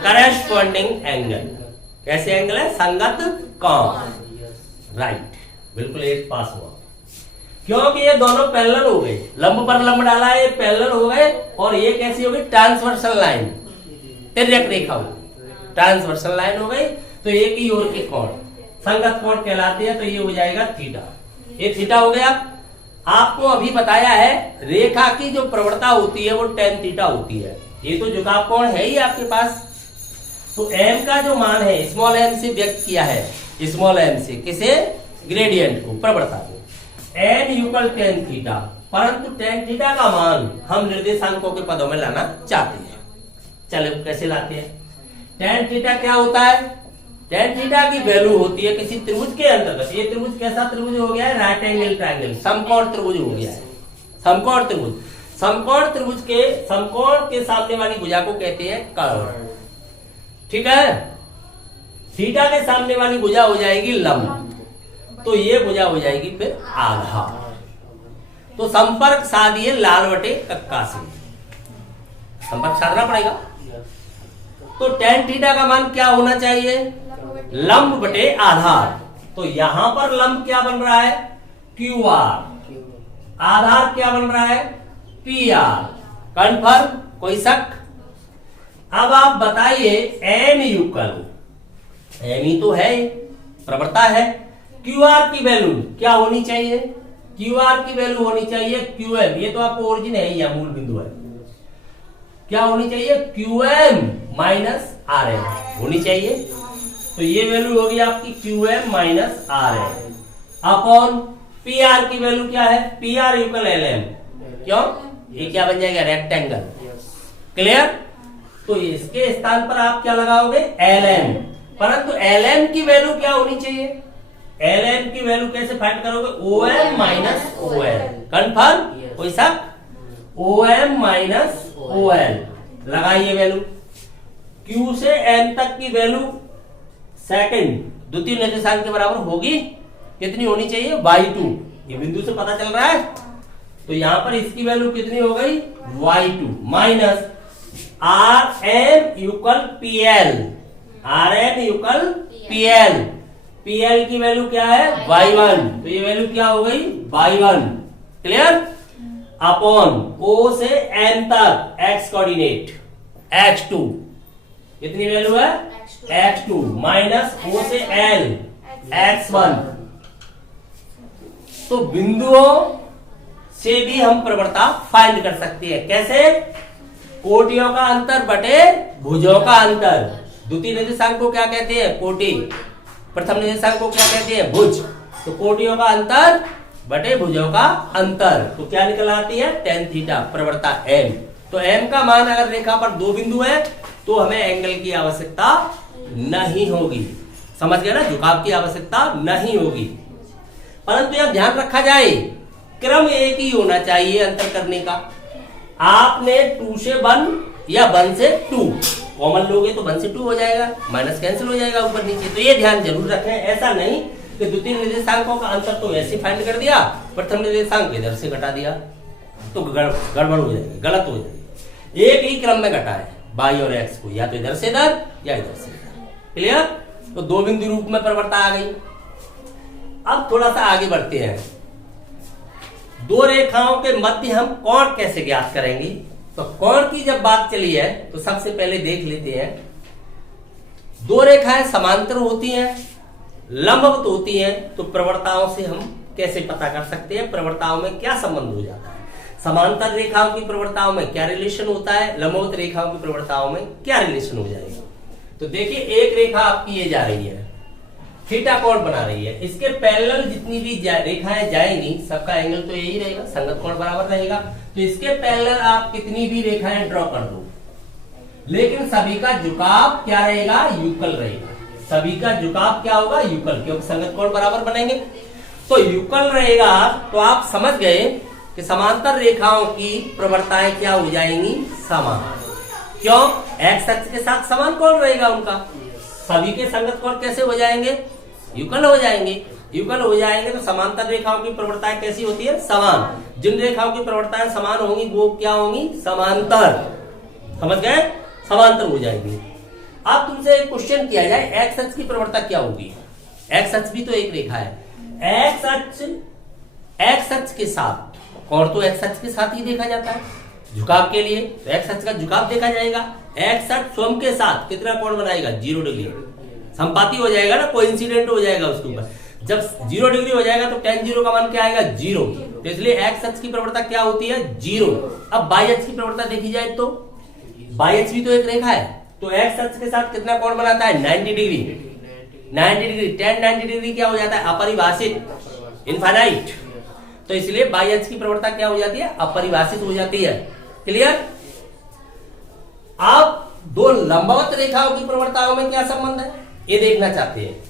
Corresponding angle. कैसे एंगल है? संगत कोण। राइट, बिल्कुल 8th पास हुआ। क्योंकि ये दोनों पैरेलल हो गए, लंब पर लंब डाला है, ये पैरेलल हो गए, और ये कैसी हो गई? ट्रांसवर्सल लाइन, तिर्यक रेखा हो गई, ट्रांसवर्सल लाइन हो गई। तो एक ही ओर के कोण संगत कोण कहलाते हैं, तो ये हो जाएगा थीटा। ये थीटा हो गया। आपको अभी बताया है रेखा की जो प्रवणता होती है वो tan थीटा होती है। ये तो झुकाव कोण है ही आपके पास। तो m का जो मान है स्मॉल m से व्यक्त किया है, स्मॉल m से किसे? ग्रेडियंट को, प्रवणता को। n इक्वल tan थीटा, परंतु tan थीटा का मान हम निर्देशांकों के पदों में लाना चाहते हैं। चलो कैसे लाते हैं? tan थीटा क्या होता है? tan थीटा की वैल्यू होती है किसी त्रिभुज के अंतर्गत। ये त्रिभुज कैसा त्रिभुज हो गया है? राइट एंगल ट्रायंगल, समकोण त्रिभुज हो गया है। समकोण त्रिभुज, समकोण त्रिभुज के समकोण के सामने वाली भुजा को कहते हैं कर्ण। ठीक है, थीटा के सामने वाली भुजा हो जाएगी लंब, तो ये भुजा हो जाएगी फिर आधार। तो संपर्क साधिए लाल बटे कक्का से, संपर्क साधना पड़ेगा। तो tan थीटा का मान क्या होना चाहिए? लंब बटे आधार। तो यहां पर लंब क्या बन रहा है? QR। आधार क्या बन रहा है? PR। कन्फर्म? कोई शक? अब आप बताइए M इक्वल, M ही तो है, प्रवणता है। QR की वैल्यू क्या होनी चाहिए? QR की वैल्यू होनी चाहिए QM। ये तो आपको ओरिजिन है या मूल बिंदु है, क्या होनी चाहिए? QM माइनस RM होनी चाहिए। तो ये वैल्यू होगी आपकी QM minus RM upon PR की वैल्यू क्या है? PR equal LM। क्यों? ये क्या बन जाएगा? रेक्टेंगल। क्लियर? तो इसके स्थान पर आप क्या लगाओगे? LM। परंतु LM की वैल्यू क्या होनी चाहिए? LM की वैल्यू कैसे फाइंड करोगे? OM minus OL। कन्फर्म? कोई शक? OM माइनस OL लगाइए वैल्यू। Q से M तक की वैल्यू सेकंड द्वितीय निर्देशांक के बराबर होगी। कितनी होनी चाहिए? y2। ये बिंदु से पता चल रहा है। तो यहां पर इसकी वैल्यू कितनी हो गई? y2 minus R N equal P L, R N equal P L, P L की वैल्यू क्या है y1, तो ये वैल्यू क्या हो गई y1, क्लियर, अपॉन o से n तक x कोऑर्डिनेट x2, कितनी वैल्यू है x2 माइनस o से l x1। तो बिंदुओं से भी हम प्रवणता फाइंड कर सकते हैं, कैसे, कोटियों का अंतर बटे भुजों का अंतर। द्वितीय निर्देशांक को क्या कहते हैं कोटि, प्रथम निर्देशांक को क्या कहते हैं भुज। तो कोटियों का अंतर बटे भुजों का अंतर, तो क्या निकल आती है tan थीटा, प्रवणता m। तो m का मान अगर रेखा पर दो बिंदु है तो हमें एंगल की आवश्यकता नहीं होगी, समझ गए ना, झुकाव की आवश्यकता नहीं होगी। परंतु यह ध्यान रखा जाए क्रम एक ही होना चाहिए अंतर करने का। आपने 2 से 1 या 1 से 2 कॉमन लोगे तो 1 से 2 हो जाएगा, माइनस कैंसिल हो जाएगा ऊपर नीचे। तो ये ध्यान जरूर रखें, ऐसा नहीं कि द्वितीय निर्देशांकों का अंतर तो ऐसे फाइंड कर दिया, प्रथम निर्देशांक इधर से घटा दिया, तो गड़बड़ हो जाएगी, गलत हो जाएगी। एक ही क्रम में घटा है y और x को, या तो इधर से इधर या इधर से इधर, क्लियर। तो दो बिंदु रूप में प्रवणता आ गई। अब थोड़ा सा आगे बढ़ते हैं, दो रेखाओं के मध्य हम कोण कैसे ज्ञात करेंगे। तो कोण की जब बात चली है तो सबसे पहले देख लेते हैं, दो रेखाएं समांतर होती हैं, लंबवत होती हैं, तो प्रवणताओं से हम कैसे पता कर सकते हैं प्रवणताओं में क्या संबंध हो जाता है। समांतर रेखाओं की प्रवणताओं में क्या रिलेशन होता है, लंबवत रेखाओं की प्रवणताओं में क्या रिलेशन हो जाएगा। तो देखिए एक रेखा आपकी ये जा रही है, थीटा कोण बना रही है, इसके पैरेलल जितनी भी रेखाएं जाएंगी सबका एंगल तो यही रहेगा, संगत कोण बराबर रहेगा। तो इसके पैरेलल आप कितनी भी रेखाएं ड्रॉ कर दो, लेकिन सभी का झुकाव क्या रहेगा, युगल रहेगा। सभी का झुकाव क्या होगा, युगल, क्योंकि संगत कोण बराबर बनेंगे। तो युगल रहेगा, तो आप समझ गए कि समांतर रेखाओं की प्रवणताएं क्या हो जाएंगी, समान। क्यों, एक्स अक्ष के साथ समान कोण रहेगा उनका, सभी के संगत कोण कैसे हो जाएंगे, युगल हो जाएंगे। युगल हो जाएंगे तो समांतर रेखाओं की प्रवणताएं कैसी होती है, समान। जिन रेखाओं की प्रवणताएं समान होंगी वो क्या होंगी, समांतर, समझ गए, समांतर हो जाएंगी। अब तुमसे एक क्वेश्चन किया जाए, एक्स अक्ष की प्रवणता क्या होगी। एक्स अक्ष भी तो एक रेखा है, एक्स अक्ष के साथ, और तो एक्स अक्ष के साथ ही देखा जाता है झुकाव के लिए, तो एक्स अक्ष का झुकाव देखा जाएगा। एक्स अक्ष स्वयं के साथ कितना कोण बनाएगा, 0 डिग्री, संपाती हो जाएगा ना, कोइंसिडेंट हो जाएगा उसके ऊपर। जब 0 डिग्री हो जाएगा तो tan 0 का मान क्या आएगा, 0। तो इसलिए एक्स अक्ष की प्रवणता क्या होती है, 0। अब y अक्ष की प्रवणता देखी जाए तो y अक्ष भी तो एक रेखा है, तो एक्स अक्ष के साथ कितना कोण बनाता है, 90 डिग्री। 90 डिग्री, tan 90 डिग्री क्या हो जाता है, अपरिभाषित, इनफाइनाइट। तो इसलिए y अक्ष की प्रवणता क्या हो जाती है, अपरिभाषित हो जाती है, क्लियर। आप दो लंबवत रेखाओं की प्रवणताओं में क्या संबंध है ये देखना चाहते हैं।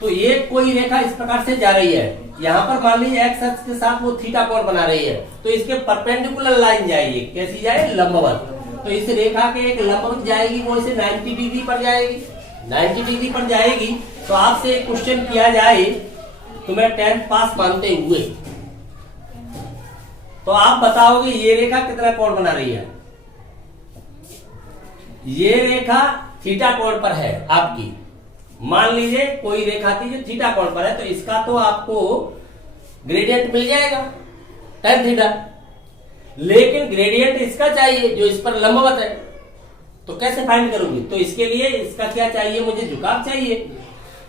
तो ये कोई रेखा इस प्रकार से जा रही है, यहां पर मान लीजिए एक्स अक्ष के साथ वो थीटा कोण बना रही है, तो इसके परपेंडिकुलर लाइन जाएगी, कैसी जाए, लंबवत। तो इस रेखा के एक लंबवत जाएगी, वो इसे 90 डिग्री पर जाएगी, 90 डिग्री पर जाएगी। तो आपसे एक क्वेश्चन किया जाए, तुम्हें 10th पास मानते हुए, तो आप बताओगे ये रेखा कितना कोण बना रही है। ये रेखा थीटा कोण पर है आपकी, मान लीजिए कोई रेखा थी जो थीटा कोण पर है, तो इसका तो आपको ग्रेडियंट मिल जाएगा tan थीटा, लेकिन ग्रेडियंट इसका चाहिए जो इस पर लंबवत है, तो कैसे फाइंड करोगे। तो इसके लिए इसका क्या चाहिए, मुझे झुकाव चाहिए।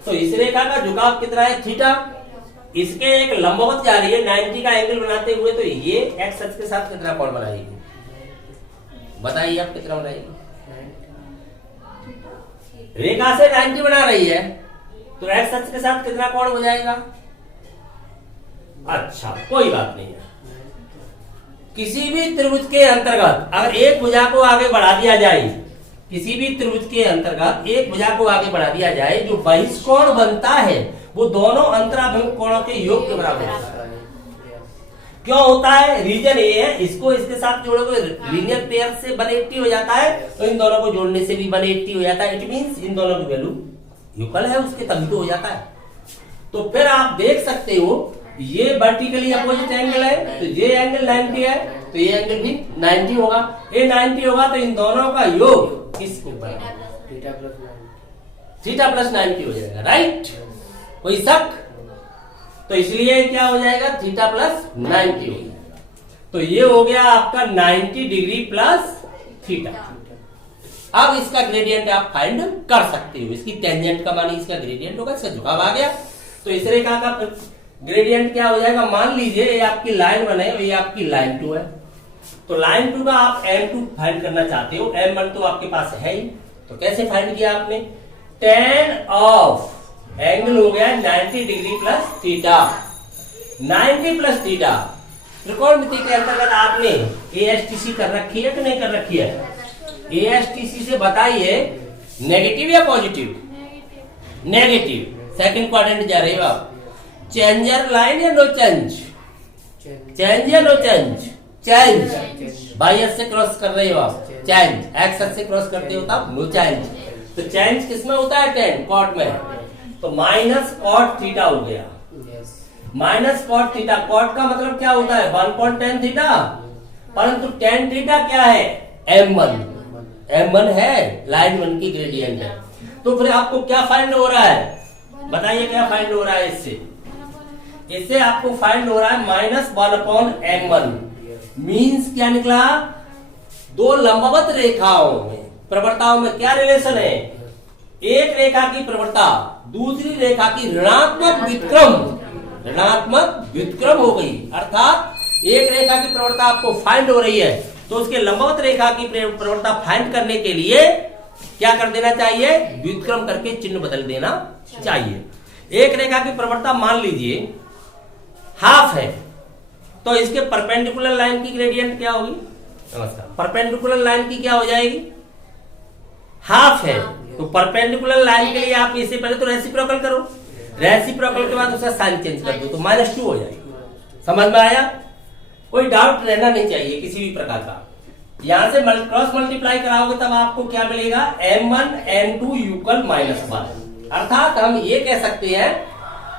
तो इस रेखा का झुकाव कितना है, थीटा, इसके एक लंबवत जा रही है 90 का एंगल बनाते हुए, तो ये एक्स अक्ष के साथ कितना कोण बनाएगी, बताइए आप कितना बनाएगी। रेखा से 90 बना रही है, तो एक्स अक्ष के साथ कितना कोण हो जाएगा। अच्छा, कोई बात नहीं है। किसी भी त्रिभुज के अंतर्गत अगर एक भुजा को आगे बढ़ा दिया जाए, किसी भी त्रिभुज के अंतर्गत एक भुजा को आगे बढ़ा दिया जाए, जो बहिष्कोण बनता है वो दोनों अंतराभिमुख कोणों के योग के बराबर होता है। क्यों होता है, रीजन ये है, इसको इसके साथ जोड़ोगे लीनियर पेयर से 180 हो जाता है, तो इन दोनों को जोड़ने से भी 180 हो जाता है। इट मींस इन दोनों की वैल्यू युगल है उसके, तभी तो हो जाता है। तो फिर आप देख सकते हो ये वर्टिकली अपोजिट एंगल है, तो ये एंगल 90 है, तो ये एंगल भी 90 होगा। ये 90 होगा तो इन दोनों का योग किसको बराबर? थीटा प्लस 90 हो जाएगा, राइट? कोई शक? तो इसलिए क्या हो जाएगा? थीटा प्लस 90 हो जाएगा। तो ये हो गया आपका 90 डिग्री प्लस थीटा। अब इसका ग्रेडियंट आप फाइंड कर सकते हो। इसकी टेंजेंट का मानी इसका ग्रेडियंट होगा, इसका झुकाव आ गया, तो इस रेखा का ग्रेडियंट क्या हो जाएगा? मान लीजिए ये आपकी लाइन 1 है, ये आपकी लाइन 2 है, तो लाइन 2 का आप M2 फाइंड करना चाहते हो, M1 तो आपके पास है ही, तो कैसे फाइंड किया आपने? tan ऑफ एंगल हो गया 90 degree plus theta. 90 plus theta त्रिकोणमिति के अंतर्गत आपने ASTC कर रखी है कि नहीं कर रखी है? ASTC से बताइए, नेगेटिव या पॉजिटिव? नेगेटिव। सेकंड क्वाड्रेंट जा रहे हो आप, चेंजर लाइन या नो चेंज? चेंज या नो चेंज? चेंज। बाई से क्रॉस कर रहे हो आप, चेंज। एक्स से क्रॉस करते हो तब नो चेंज। तो चेंज किसमें होता है? टेन कॉट में, तो माइनस कॉट थीटा हो गया। माइनस कॉट थीटा, कॉट का मतलब क्या होता है? 1.10 थीटा, परंतु tan थीटा क्या है? M1। M1 है, लाइन 1 की ग्रेडियंट है। तो फिर आपको क्या फाइंड हो रहा है? बताइए क्या फाइंड हो रहा है इससे? इससे आपको फाइंड हो रहा है -1/M1। मीन्स क्या निकला? दो लंबवत रेखाओं में प्रवणताओं में क्या रिलेशन है? एक रेखा की प्रवणता दूसरी रेखा की ऋणात्मक व्युत्क्रम, ऋणात्मक व्युत्क्रम हो गई। अर्थात एक रेखा की प्रवणता आपको फाइंड हो रही है, तो उसके लंबवत रेखा की प्रवणता फाइंड करने के लिए क्या कर देना चाहिए? व्युत्क्रम करके चिन्ह बदल देना चाहिए। एक रेखा की प्रवणता मान लीजिए हाफ है, तो इसके परपेंडिकुलर लाइन की ग्रेडियंट क्या होगी? नमस्कार, परपेंडिकुलर लाइन की क्या हो जाएगी? हाफ है, तो परपेंडिकुलर लाइन के लिए आप इससे पहले तो रेसिप्रोकल करो, रेसिप्रोकल के बाद उसका साइन चेंज कर दो, तो -2 हो जाएगी। समझ में आया? कोई डाउट रहना नहीं चाहिए किसी भी प्रकार का। यहां से क्रॉस मल्टीप्लाई कराओगे तब आपको क्या मिलेगा? M1 M2 = -1। अर्थात हम ये कह सकते हैं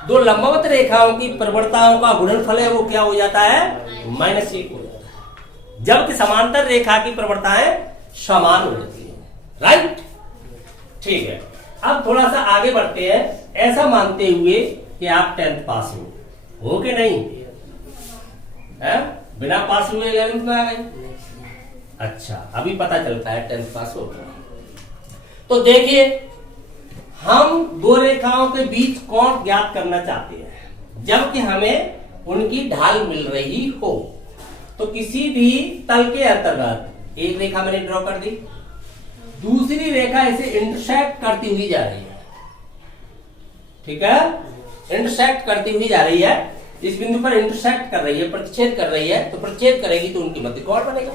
दो लंबवत रेखाओं की प्रवणताओं का गुणनफल है वो क्या हो जाता है? -1 हो जाता है, जबकि समांतर रेखा की प्रवणताएं समान हो जाती है, राइट? ठीक है, अब थोड़ा सा आगे बढ़ते हैं। ऐसा मानते हुए कि आप 10th पास हो कि नहीं है? बिना पास हुए 11th में आ गए। अच्छा, अभी पता चलता है 10th पास हो। तो देखिए, हम दो रेखाओं के बीच कोण ज्ञात करना चाहते हैं, जबकि हमें उनकी ढाल मिल रही हो। तो किसी भी तल के अंतर्गत एक रेखा मैंने ड्रॉ कर दी, दूसरी रेखा इसे इंटरसेक्ट करती हुई जा रही है, ठीक है? इंटरसेक्ट करती हुई जा रही है, इस बिंदु पर इंटरसेक्ट कर रही है, प्रतिच्छेद कर रही है, तो प्रतिच्छेद करेगी तो उनके मध्य कोण बनेगा।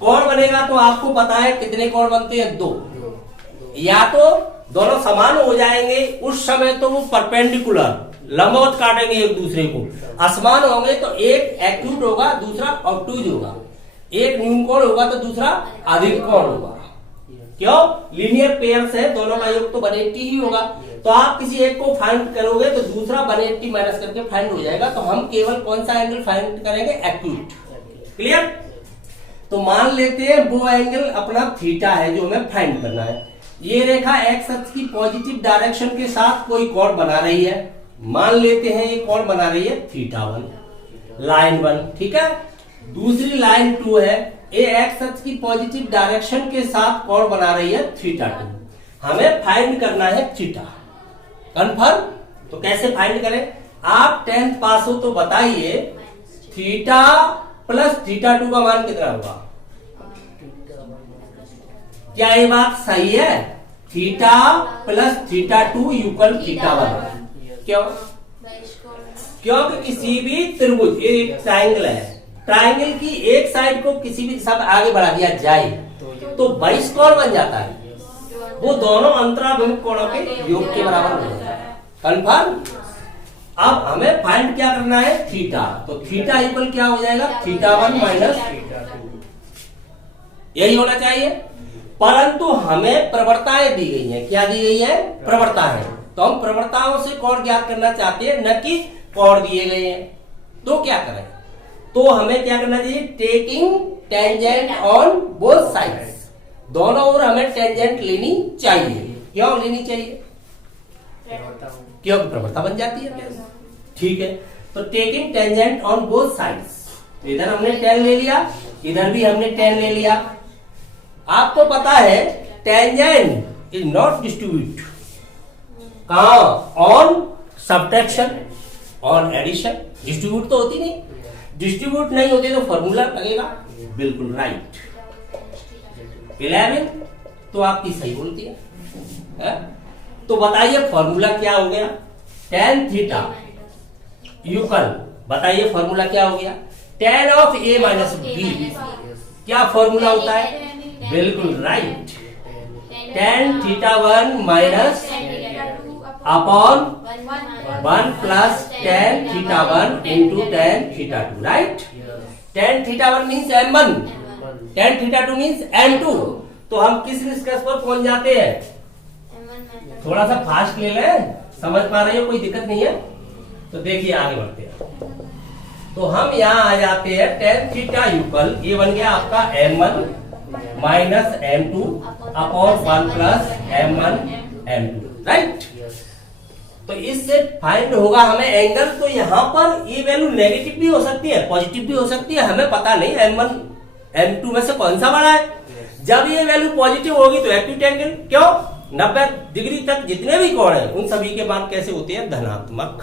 कोण बनेगा तो आपको पता है कितने कोण बनते हैं? 2। या तो दोनों समान हो जाएंगे, उस समय तो वो परपेंडिकुलर लंबवत काटेंगे एक दूसरे को। असमान होंगे तो एक एक्यूट होगा, दूसरा ऑब्टूज होगा। एक न्यून कोण होगा तो दूसरा अधिक कोण होगा। क्यों? लीनियर पेयर्स है, दोनों का योग तो 180 ही होगा। तो आप किसी एक को फाइंड करोगे तो दूसरा 180 माइनस करके फाइंड हो जाएगा। तो हम केवल कौन सा एंगल फाइंड करेंगे? एक्यूट। क्लियर? तो मान लेते हैं वो एंगल अपना थीटा है जो हमें फाइंड करना है। ये रेखा एक्स अक्ष की पॉजिटिव डायरेक्शन के साथ कोई कोण बना रही है। मान लेते हैं ये कोण बना रही है θ1, लाइन 1, ठीक है? दूसरी लाइन 2 है, ये एक्स अक्ष की पॉजिटिव डायरेक्शन के साथ कोण बना रही है θ2। हमें फाइंड करना है थीटा। कंफर्म? तो कैसे फाइंड करें? आप 10th पास हो तो बताइए थीटा प्लस θ2 का मान कितना होगा? क्या ये बात सही है? Theta plus θ2 = θ1। क्यों? क्योंकि किसी भी त्रिभुज, एक ट्राइंगल है, ट्राइंगल की एक साइड को किसी भी दिशा में आगे बढ़ा दिया जाए तो 22 कोण बन जाता है। वो दोनों अंतराभिमुख कोणों के योग के बराबर हो जाता है। कंफर्म? अब हमें फाइंड क्या करना है? थीटा। तो थीटा इक्वल क्या हो जाएगा? θ1 माइनस θ2। यही होना चाहिए। परंतु हमें प्रवणताएं दी गई हैं। क्या दी गई है? प्रवणता है। तो हम प्रवणताओं से कोण ज्ञात करना चाहते हैं, न कि कोण दिए गए हैं, तो क्या करें, तो हमें क्या करना चाहिए, taking tangent on both sides, दोनों ओर हमें टेंजेंट लेनी चाहिए। क्यों लेनी चाहिए, क्योंकि प्रवणता बन जाती है। ठीक है, तो taking tangent on both sides, इधर हमने 10 ले लिया, इधर भी हमने 10 ले लिया। आपको पता है टेंजेंट इज नॉट डिस्ट्रीब्यूट, कहां, on subtraction, on addition, distribute तो होती नहीं, डिस्ट्रीब्यूट नहीं होती तो फॉर्मूला लगेगा, बिल्कुल राइट। 11 तो आपकी सही बोलती है? तो बताइए फॉर्मूला क्या हो गया, tan थीटा इक्वल, बताइए फॉर्मूला क्या हो गया, tan of a minus B, क्या फॉर्मूला होता है, बिल्कुल right, tan theta 1 minus upon 1 plus tan theta 1 into tan theta 2, right. tan theta 1 means m1, tan theta 2 means m2। तो हम किस निष्कर्ष पर पहुंच जाते हैं, थोड़ा सा फास्ट ले लें, समझ पा रहे हो, कोई दिक्कत नहीं है, तो देखिए आगे बढ़ते हैं। तो हम यहाँ आ जाते हैं tan थीटा इक्वल, ये बन गया आपका m1 minus m2 upon 1 plus m1 m2, right. तो इससे फाइंड होगा हमें एंगल, तो यहाँ पर ये वैल्यू नेगेटिव भी हो सकती है, पॉजिटिव भी हो सकती है, हमें पता नहीं m1 m2 में से कौन सा बड़ा है। जब ये वैल्यू पॉजिटिव होगी तो एक्यूट एंगल, क्यों, 90 डिग्री तक जितने भी कोण हैं उन सभी के मान कैसे होते हैं, धनात्मक।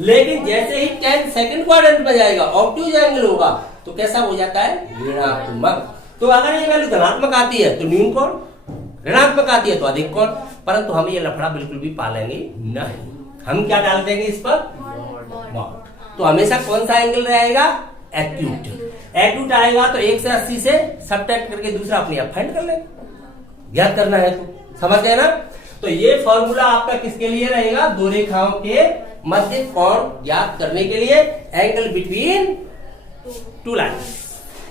लेकिन जैसे ही 10 सेकंड क्वाड्रेंट में जाएगा, ऑब्ट्यूज एंगल होगा, तो कैसा हो जाता है, ऋणात्मक। तो अगर ये वैल्यू धनात्मक आती है तो न्यून कोण, ऋणात्मक आती है तो अधिक कोण, परंतु हम ये लफड़ा बिल्कुल भी पालेंगे नहीं, हम क्या डाल देंगे इस पर, मॉड। तो हमेशा कौन सा एंगल रहेगा, एक्यूट। एक्यूट आएगा तो 1 से 80 से सब्ट्रैक्ट करके दूसरा अपने आप फाइंड कर ले, ज्ञात करना है, तो समझ गए ना। तो ये फॉर्मूला आपका किसके लिए रहेगा, दो रेखाओं के मध्य कोण ज्ञात करने के लिए, एंगल बिटवीन टू लाइन्स,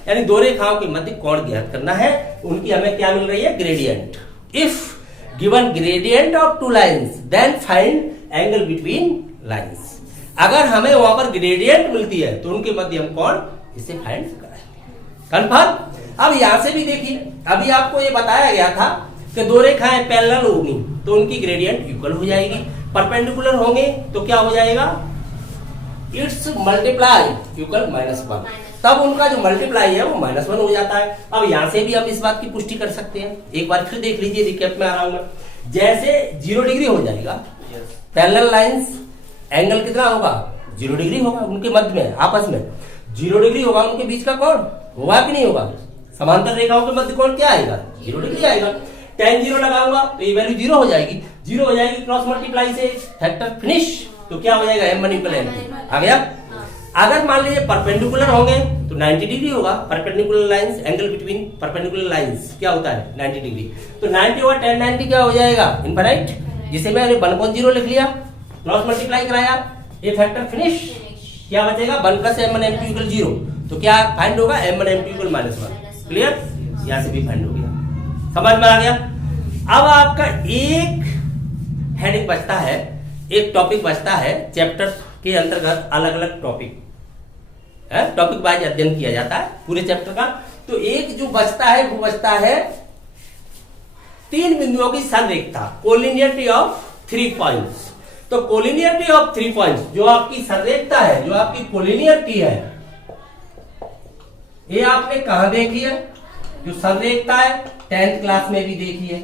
यानी दो रेखाओं के मध्य कोण ज्ञात करना है, उनकी हमें क्या मिल रही है, gradient. If given gradient of two lines then find angle between lines. अगर हमें वहां पर ग्रेडियंट मिलती है तो उनके मध्य हम कोण इसे फाइंड करेंगे, कंफर्म। अब यहां से भी देखिए, अभी आपको ये बताया गया था कि दो रेखाएं पैरेलल होंगी तो उनकी ग्रेडियंट इक्वल हो जाएगी, परपेंडिकुलर होंगे तो क्या हो जाएगा, इट्स मल्टीप्लाई इक्वल -1, तब उनका जो मल्टीप्लाई है वो -1 हो जाता है। अब यहां से भी हम इस बात की पुष्टि कर सकते हैं, एक बार फिर देख लीजिए, रिकैप में आ रहा हूं मैं। जैसे 0 डिग्री हो जाएगा, पैरेलल लाइंस एंगल कितना होगा, 0 डिग्री होगा उनके मध्य में, आपस में 0 डिग्री होगा उनके बीच का कोण, होगा कि नहीं होगा, समांतर रेखाओं के मध्य कोण क्या आएगा, 0 डिग्री आएगा। tan 0 लगाऊंगा तो ये वैल्यू 0 हो जाएगी, 0 हो जाएगी, क्रॉस मल्टीप्लाई से फैक्टर फिनिश, तो क्या हो जाएगा, m1 इक्वल m2 आ गया। अगर मान लीजिए परपेंडिकुलर होंगे तो 90 डिग्री होगा, perpendicular lines, angle between perpendicular lines क्या होता है, 90 डिग्री। तो 90 और tan 90 क्या हो जाएगा, इनफाइनाइट, जिसे मैंने 1/0 लिख लिया, क्रॉस मल्टीप्लाई कराया, ये फैक्टर फिनिश, क्या बचेगा, 1 प्लस m1 m2 इक्वल 0, तो क्या फाइंड होगा, m1 m2 इक्वल -1, क्लियर, यहां से भी फाइंड हो गया, समझ में आ गया। अब आपका एक हेडिंग बचता है, एक टॉपिक बचता है, चैप्टर के अंतर्गत अलग अलग टॉपिक वाइज अध्ययन किया जाता है पूरे चैप्टर का। तो एक जो बचता है वो बचता है 3 बिंदुओं की संरेखता, कोलिनियरिटी ऑफ 3 पॉइंट्स। तो कोलिनियरिटी ऑफ 3 पॉइंट्स, जो आपकी संरेखता है, जो आपकी कोलिनियरिटी है, ये आपने कहां देखी है, जो संरेखता है 10th क्लास में भी देखी है,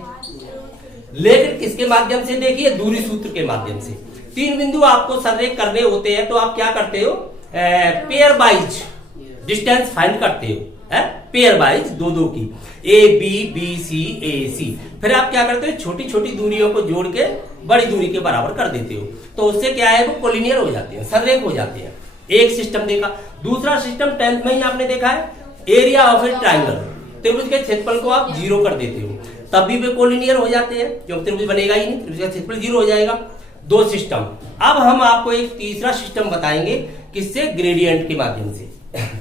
लेकिन किसके माध्यम से देखी है, दूरी सूत्र के माध्यम से। 3 बिंदु आपको संरेख करने होते हैं तो आप क्या करते हो, पेयर वाइज डिस्टेंस फाइंड करते हो, पेयर वाइज, दो की, ए बी बी सी ए सी, फिर आप क्या करते हो, छोटी छोटी दूरियों को जोड़ के बड़ी दूरी के बराबर कर देते हो, तो उससे क्या है, वो कोलिनियर हो जाते हैं, संरेख हो जाते हैं। एक सिस्टम देखा। दूसरा सिस्टम 10th में ही आपने देखा है, एरिया ऑफ ए ट्राइंगल, त्रिभुज के क्षेत्रफल को आप 0 कर देते हो, तब भी वे कोलिनियर हो जाते हैं, क्योंकि त्रिभुज बनेगा ही नहीं, त्रिभुज का क्षेत्रफल 0 हो जाएगा। 2 सिस्टम। अब हम आपको एक तीसरा सिस्टम बताएंगे, किससे, ग्रेडियंट के माध्यम से।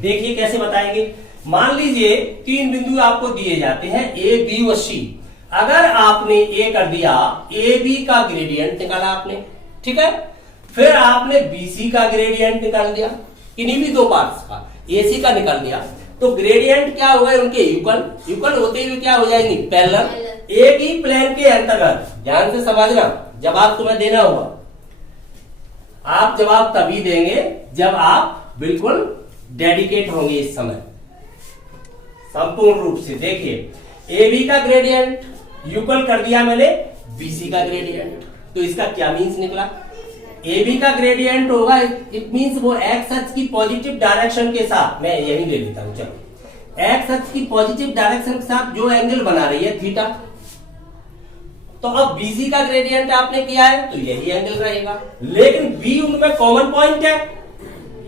देखिए कैसे बताएंगे। मान लीजिए 3 बिंदु आपको दिए जाते हैं, ए बी और सी। अगर आपने ए कर दिया, ए बी का ग्रेडियंट निकाला आपने, ठीक है, फिर आपने बीसी का ग्रेडियंट निकाल दिया, इन्हीं भी दो पार्ट्स का, एसी का निकाल दिया, तो ग्रेडियंट क्या होगा उनके इक्वल, इक्वल होते हुए क्या हो जाएंगे पैरेलल, एक ही प्लेन के अंतर्गत। ध्यान से समझना, जवाब तुम्हें देना होगा, आप जवाब तभी देंगे जब आप बिल्कुल डेडिकेट होंगे इस समय संपूर्ण रूप से। देखिए एबी का ग्रेडियंट इक्वल कर दिया मैंने बीसी का ग्रेडियंट, तो इसका क्या मीन्स निकला, एबी का ग्रेडियंट होगा, इट मींस वो एक्स अक्ष की पॉजिटिव डायरेक्शन के साथ, मैं यही ले लेता हूं, चलो एक्स अक्ष की पॉजिटिव डायरेक्शन के साथ जो एंगल बना रही है थीटा, तो अब बीसी का ग्रेडियंट आपने किया है तो यही एंगल रहेगा, लेकिन बी उनमें कॉमन पॉइंट है,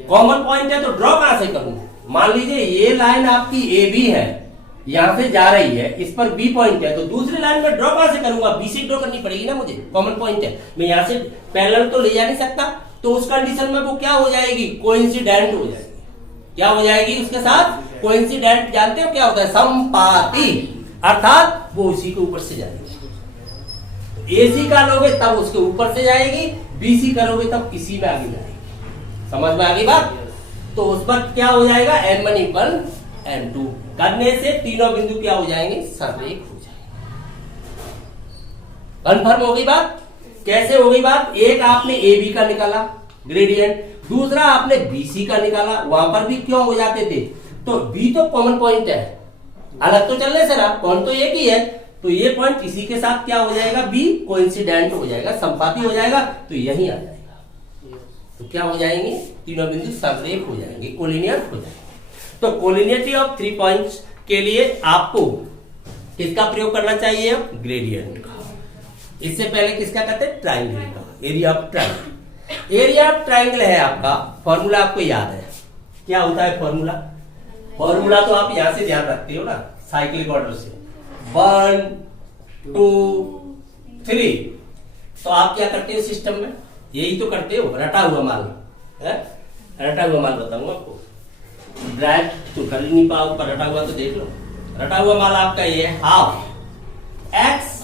कॉमन पॉइंट है तो ड्रॉ कहां से करूं, मान लीजिए ये लाइन आपकी ए बी है, यहां से जा रही है, इस पर बी पॉइंट है, तो दूसरी लाइन में ड्रॉ कहां से करूंगा, बी से ड्रॉ करनी पड़ेगी ना मुझे, कॉमन पॉइंट है, मैं यहां से पैरेलल तो ले जा नहीं सकता, तो उस कंडीशन में वो क्या हो जाएगी, कोइंसिडेंट हो जाएगी, क्या हो जाएगी उसके साथ कोइंसिडेंट, जानते हो क्या होता है, संपाती, अर्थात वो उसी के ऊपर से जाएगी, एसी का लोगे तब उसके ऊपर से जाएगी, बीसी करोगे तब इसी में आगे जाएगी, समझ में आ गई बात, तो उस पर क्या हो जाएगा n1 इक्वल n2 करने से तीनों बिंदु क्या हो जाएंगे, सररेख हो जाएंगे। कन्फर्म हो गई बात, कैसे हो गई बात, एक आपने ए बी का निकाला ग्रेडियंट, दूसरा आपने बीसी का निकाला, वहां पर भी क्यों हो जाते थे, तो बी तो कॉमन पॉइंट है, अलग तो चलने से ना, पॉइंट तो एक ही है, तो ये पॉइंट इसी के साथ क्या हो जाएगा, बी कोइंसिडेंट हो जाएगा, संपाती हो जाएगा, तो यही आ जाएगा, तो क्या हो जाएंगे, तीनों बिंदु समरेख हो जाएंगे, कोलिनियर हो जाएंगे। तो कोलिनियरिटी ऑफ 3 पॉइंट्स के लिए आपको किसका प्रयोग करना चाहिए, ग्रेडियंट का, इससे पहले किसका कहते हैं, ट्राइंगल का, area of triangle, area of triangle है आपका, फॉर्मूला आपको याद है, क्या होता है फॉर्मूला, फॉर्मूला तो आप यहां से ध्यान रखते हो ना, साइक्लिक ऑर्डर से 1 2 3, तो आप क्या करते हो सिस्टम में, यही तो करते हो, रटा हुआ माल है, रटा हुआ माल बताऊंगा आपको, ब्रैक तो कर ही नहीं पाओ, पर रटा हुआ तो देख लो, रटा हुआ माल आपका ये है half x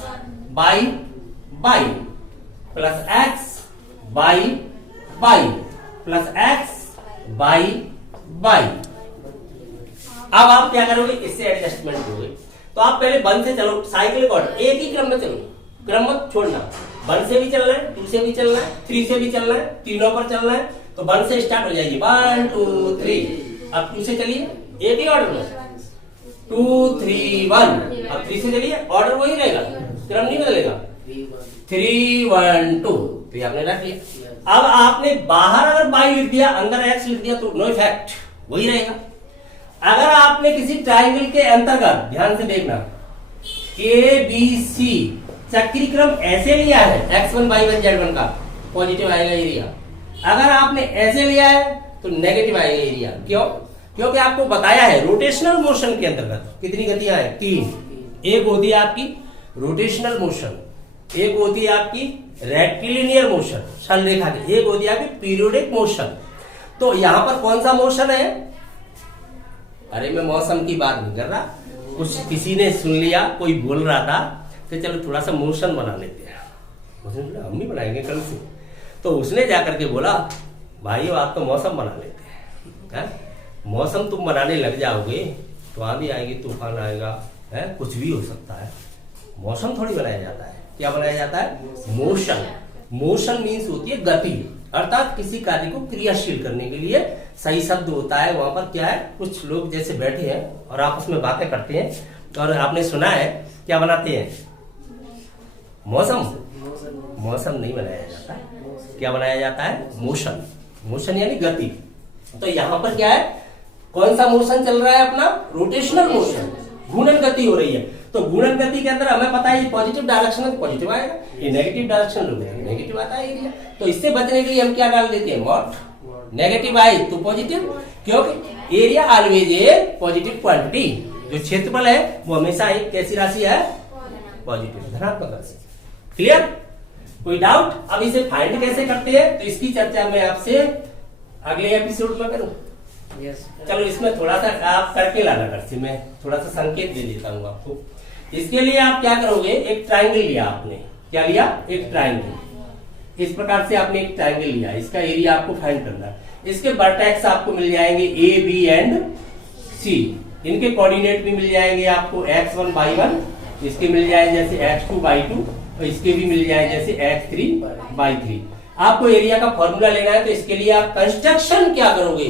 by by plus x by by plus x by by. अब आप क्या करोगे, इससे एडजस्टमेंट करोगे, तो आप पहले 1 से चलो, साइक्लिक ऑर्डर एक ही क्रम में चलो, क्रम मत छोड़ना, 1 से भी चलना है, 2 से भी चलना है, 3 से भी चलना है, तीनों पर चलना है, तो 1 से स्टार्ट हो जाएगी 1 2 3, अब 2 से चलिए एक ही ऑर्डर में 2 3 1, अब 3 से चलिए, ऑर्डर वही रहेगा, क्रम नहीं बदलेगा, 3 1 2, तो ये आपने रख लिया। अब आपने बाहर अगर बाई लिख दिया, अंदर एक्स लिख दिया, तो नो इफेक्ट, वही रहेगा। अगर आपने किसी ट्राइंगल के अंतर्गत, ध्यान से देखना, ए बी सी चक्री क्रम ऐसे लिया है, x1 y1 z1 का पॉजिटिव आएगा एरिया, अगर आपने ऐसे लिया है तो नेगेटिव आएगा एरिया, क्यों, क्योंकि आपको बताया है रोटेशनल मोशन के अंतर्गत कितनी गतियां हैं, 3, एक होती है आपकी रोटेशनल मोशन, एक होती है आपकी रेक्टिलिनियर मोशन संरेखा की, एक होती है आपकी पीरियोडिक मोशन। तो यहां पर कौन सा मोशन है, अरे मैं मौसम की बात नहीं कर रहा, कुछ किसी ने सुन लिया, कोई बोल रहा था कि चलो थोड़ा सा मोशन बना लेते हैं, हम भी बनाएंगे कल से, तो उसने जाकर के बोला भाई आप तो मौसम बना लेते हैं, मौसम तुम बनाने लग जाओगे तो आंधी आएगी, तूफान आएगा, है कुछ भी हो सकता है, मौसम थोड़ी बनाया जाता है, क्या बनाया जाता है, मोशन। मोशन मीन्स होती है गति, अर्थात किसी कार्य को क्रियाशील करने के लिए सही शब्द होता है, वहां पर क्या है, कुछ लोग जैसे बैठे हैं और आपस में बातें करते हैं, और आपने सुना है क्या बनाते हैं, मौसम, मौसम नहीं बनाया जाता, क्या बनाया जाता है, मोशन, मोशन यानी गति। तो यहां पर क्या है, कौन सा मोशन चल रहा है अपना, रोटेशनल मोशन, घूर्णन गति हो रही है, तो घूर्णन गति के अंदर हमें पता है ये पॉजिटिव डायरेक्शन है तो पॉजिटिव आएगा, ये नेगेटिव डायरेक्शन लोगे नेगेटिव आता है एरिया, तो इससे बचने के लिए हम क्या डाल देते हैं, मॉट, नेगेटिव आए तो पॉजिटिव, क्योंकि area always a positive quantity, जो क्षेत्रफल है वो हमेशा एक कैसी राशि है, पॉजिटिव धनात्मक राशि। क्लियर, कोई डाउट, अब इसे फाइंड कैसे करते हैं, तो इसकी चर्चा मैं आपसे अगले एपिसोड में करूं। चलो इसमें थोड़ा सा आप करके लाना घर से, मैं थोड़ा सा संकेत दे देता हूं आपको। इसके लिए आप क्या करोगे, एक ट्राइंगल लिया आपने, क्या लिया, एक ट्राइंगल, इस प्रकार से आपने एक ट्रायंगल लिया, इसका एरिया आपको फाइंड करना है। इसके वर्टेक्स आपको मिल जाएंगे ए, बी एंड सी। इनके कोऑर्डिनेट भी मिल जाएंगे आपको x1 by 1, इसके मिल जाए जैसे x2 by 2, और इसके भी मिल जाए जैसे x3 by 3। आपको एरिया का फॉर्मूला लेना है, तो इसके लिए आप कंस्ट्रक्शन क्या करोगे?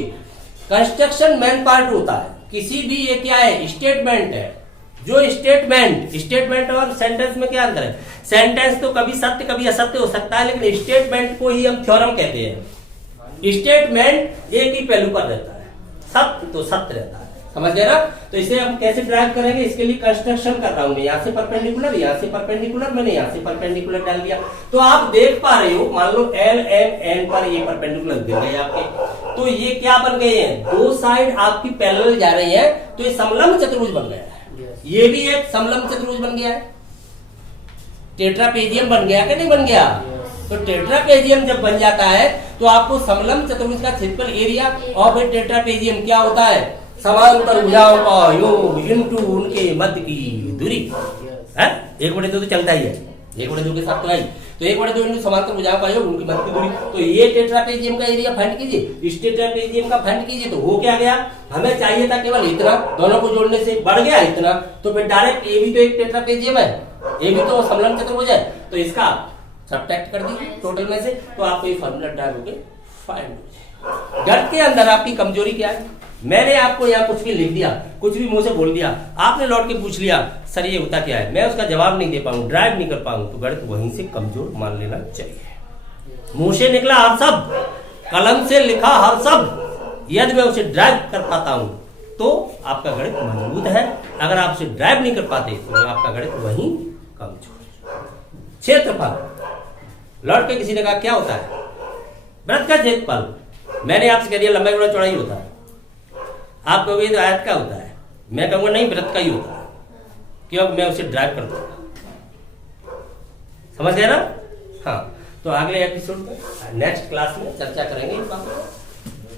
कंस्ट्रक्शन मेन पार्ट होता है किसी भी, ये क्या है? स्टेटमेंट है। जो स्टेटमेंट और सेंटेंस में क्या अंतर है? सेंटेंस तो कभी सत्य कभी असत्य हो सकता है, लेकिन स्टेटमेंट को ही हम थ्योरम कहते हैं। स्टेटमेंट एक ही पहलू पर रहता है, सत्य तो सत्य रहता है, समझ गए ना? तो इसे हम कैसे ड्राइव करेंगे? इसके लिए कंस्ट्रक्शन कर रहा हूं मैं, यहाँ से परपेंडिकुलर, यहाँ से परपेंडिकुलर, मैंने यहाँ से परपेंडिकुलर डाल दिया। तो आप देख पा रहे हो, मान लो एल एम एन पर ये परपेंडिकुलर गिर गए आपके, तो ये क्या बन गए हैं? दो साइड आपकी पैरेलल जा रही है, तो ये समलंब चतुर्भुज बन गया है। ये भी एक समलंब चतुर्भुज बन गया है, टेट्रापेजियम बन गया कि नहीं बन गया? तो टेट्रापेजियम जब बन जाता है तो आपको समलंब चतुर्भुज का क्षेत्रफल एरिया ऑफ ए टेट्रापेजियम क्या होता है? समांतर भुजाओं का योग इनटू उनके मध्य की दूरी है। 1/2 तो चलता ही है, 1/2 के साथ तो है, तो 1/2 इंटू समांतर भुजाओं का योग उनकी मध्य की दूरी। तो ये टेट्रापेजियम का एरिया फाइंड कीजिए, इस टेट्रापेजियम का फाइंड कीजिए। तो हो क्या गया? हमें चाहिए था केवल इतना, दोनों को जोड़ने से बढ़ गया इतना, तो फिर डायरेक्ट ए भी तो एक टेट्रापेजियम है, ए भी तो समलंब चतुर्भुज है, तो इसका सब्ट्रैक्ट कर दीजिए टोटल में से, तो आपको ये फॉर्मूला ड्राइव हो गए फाइंड हो जाए। गणित के अंदर आपकी कमजोरी क्या है? मैंने आपको यहाँ कुछ भी लिख दिया, कुछ भी मुंह से बोल दिया, आपने लौट के पूछ लिया सर ये होता क्या है, मैं उसका जवाब नहीं दे पाऊं, ड्राइव नहीं कर पाऊं, तो गणित वहीं से कमजोर मान लेना चाहिए। मुंह से निकला हर शब्द, कलम से लिखा हर शब्द, यदि मैं उसे ड्राइव कर पाता हूं तो आपका गणित मजबूत है, अगर आप उसे ड्राइव नहीं कर पाते तो आपका गणित वहीं कमजोर। क्षेत्रफल, लौट के किसी ने कहा क्या होता है? वृत्त का क्षेत्रफल। मैंने आपसे कह दिया लंबाई गुणा चौड़ाई होता है, आप कहोगे तो आयत का होता है, मैं कहूंगा नहीं वृत्त का ही होता है, क्योंकि मैं उसे ड्राइव करता हूं। समझ गए ना? हाँ, तो अगले एपिसोड में नेक्स्ट क्लास में चर्चा करेंगे इस बात पर,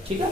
ठीक है?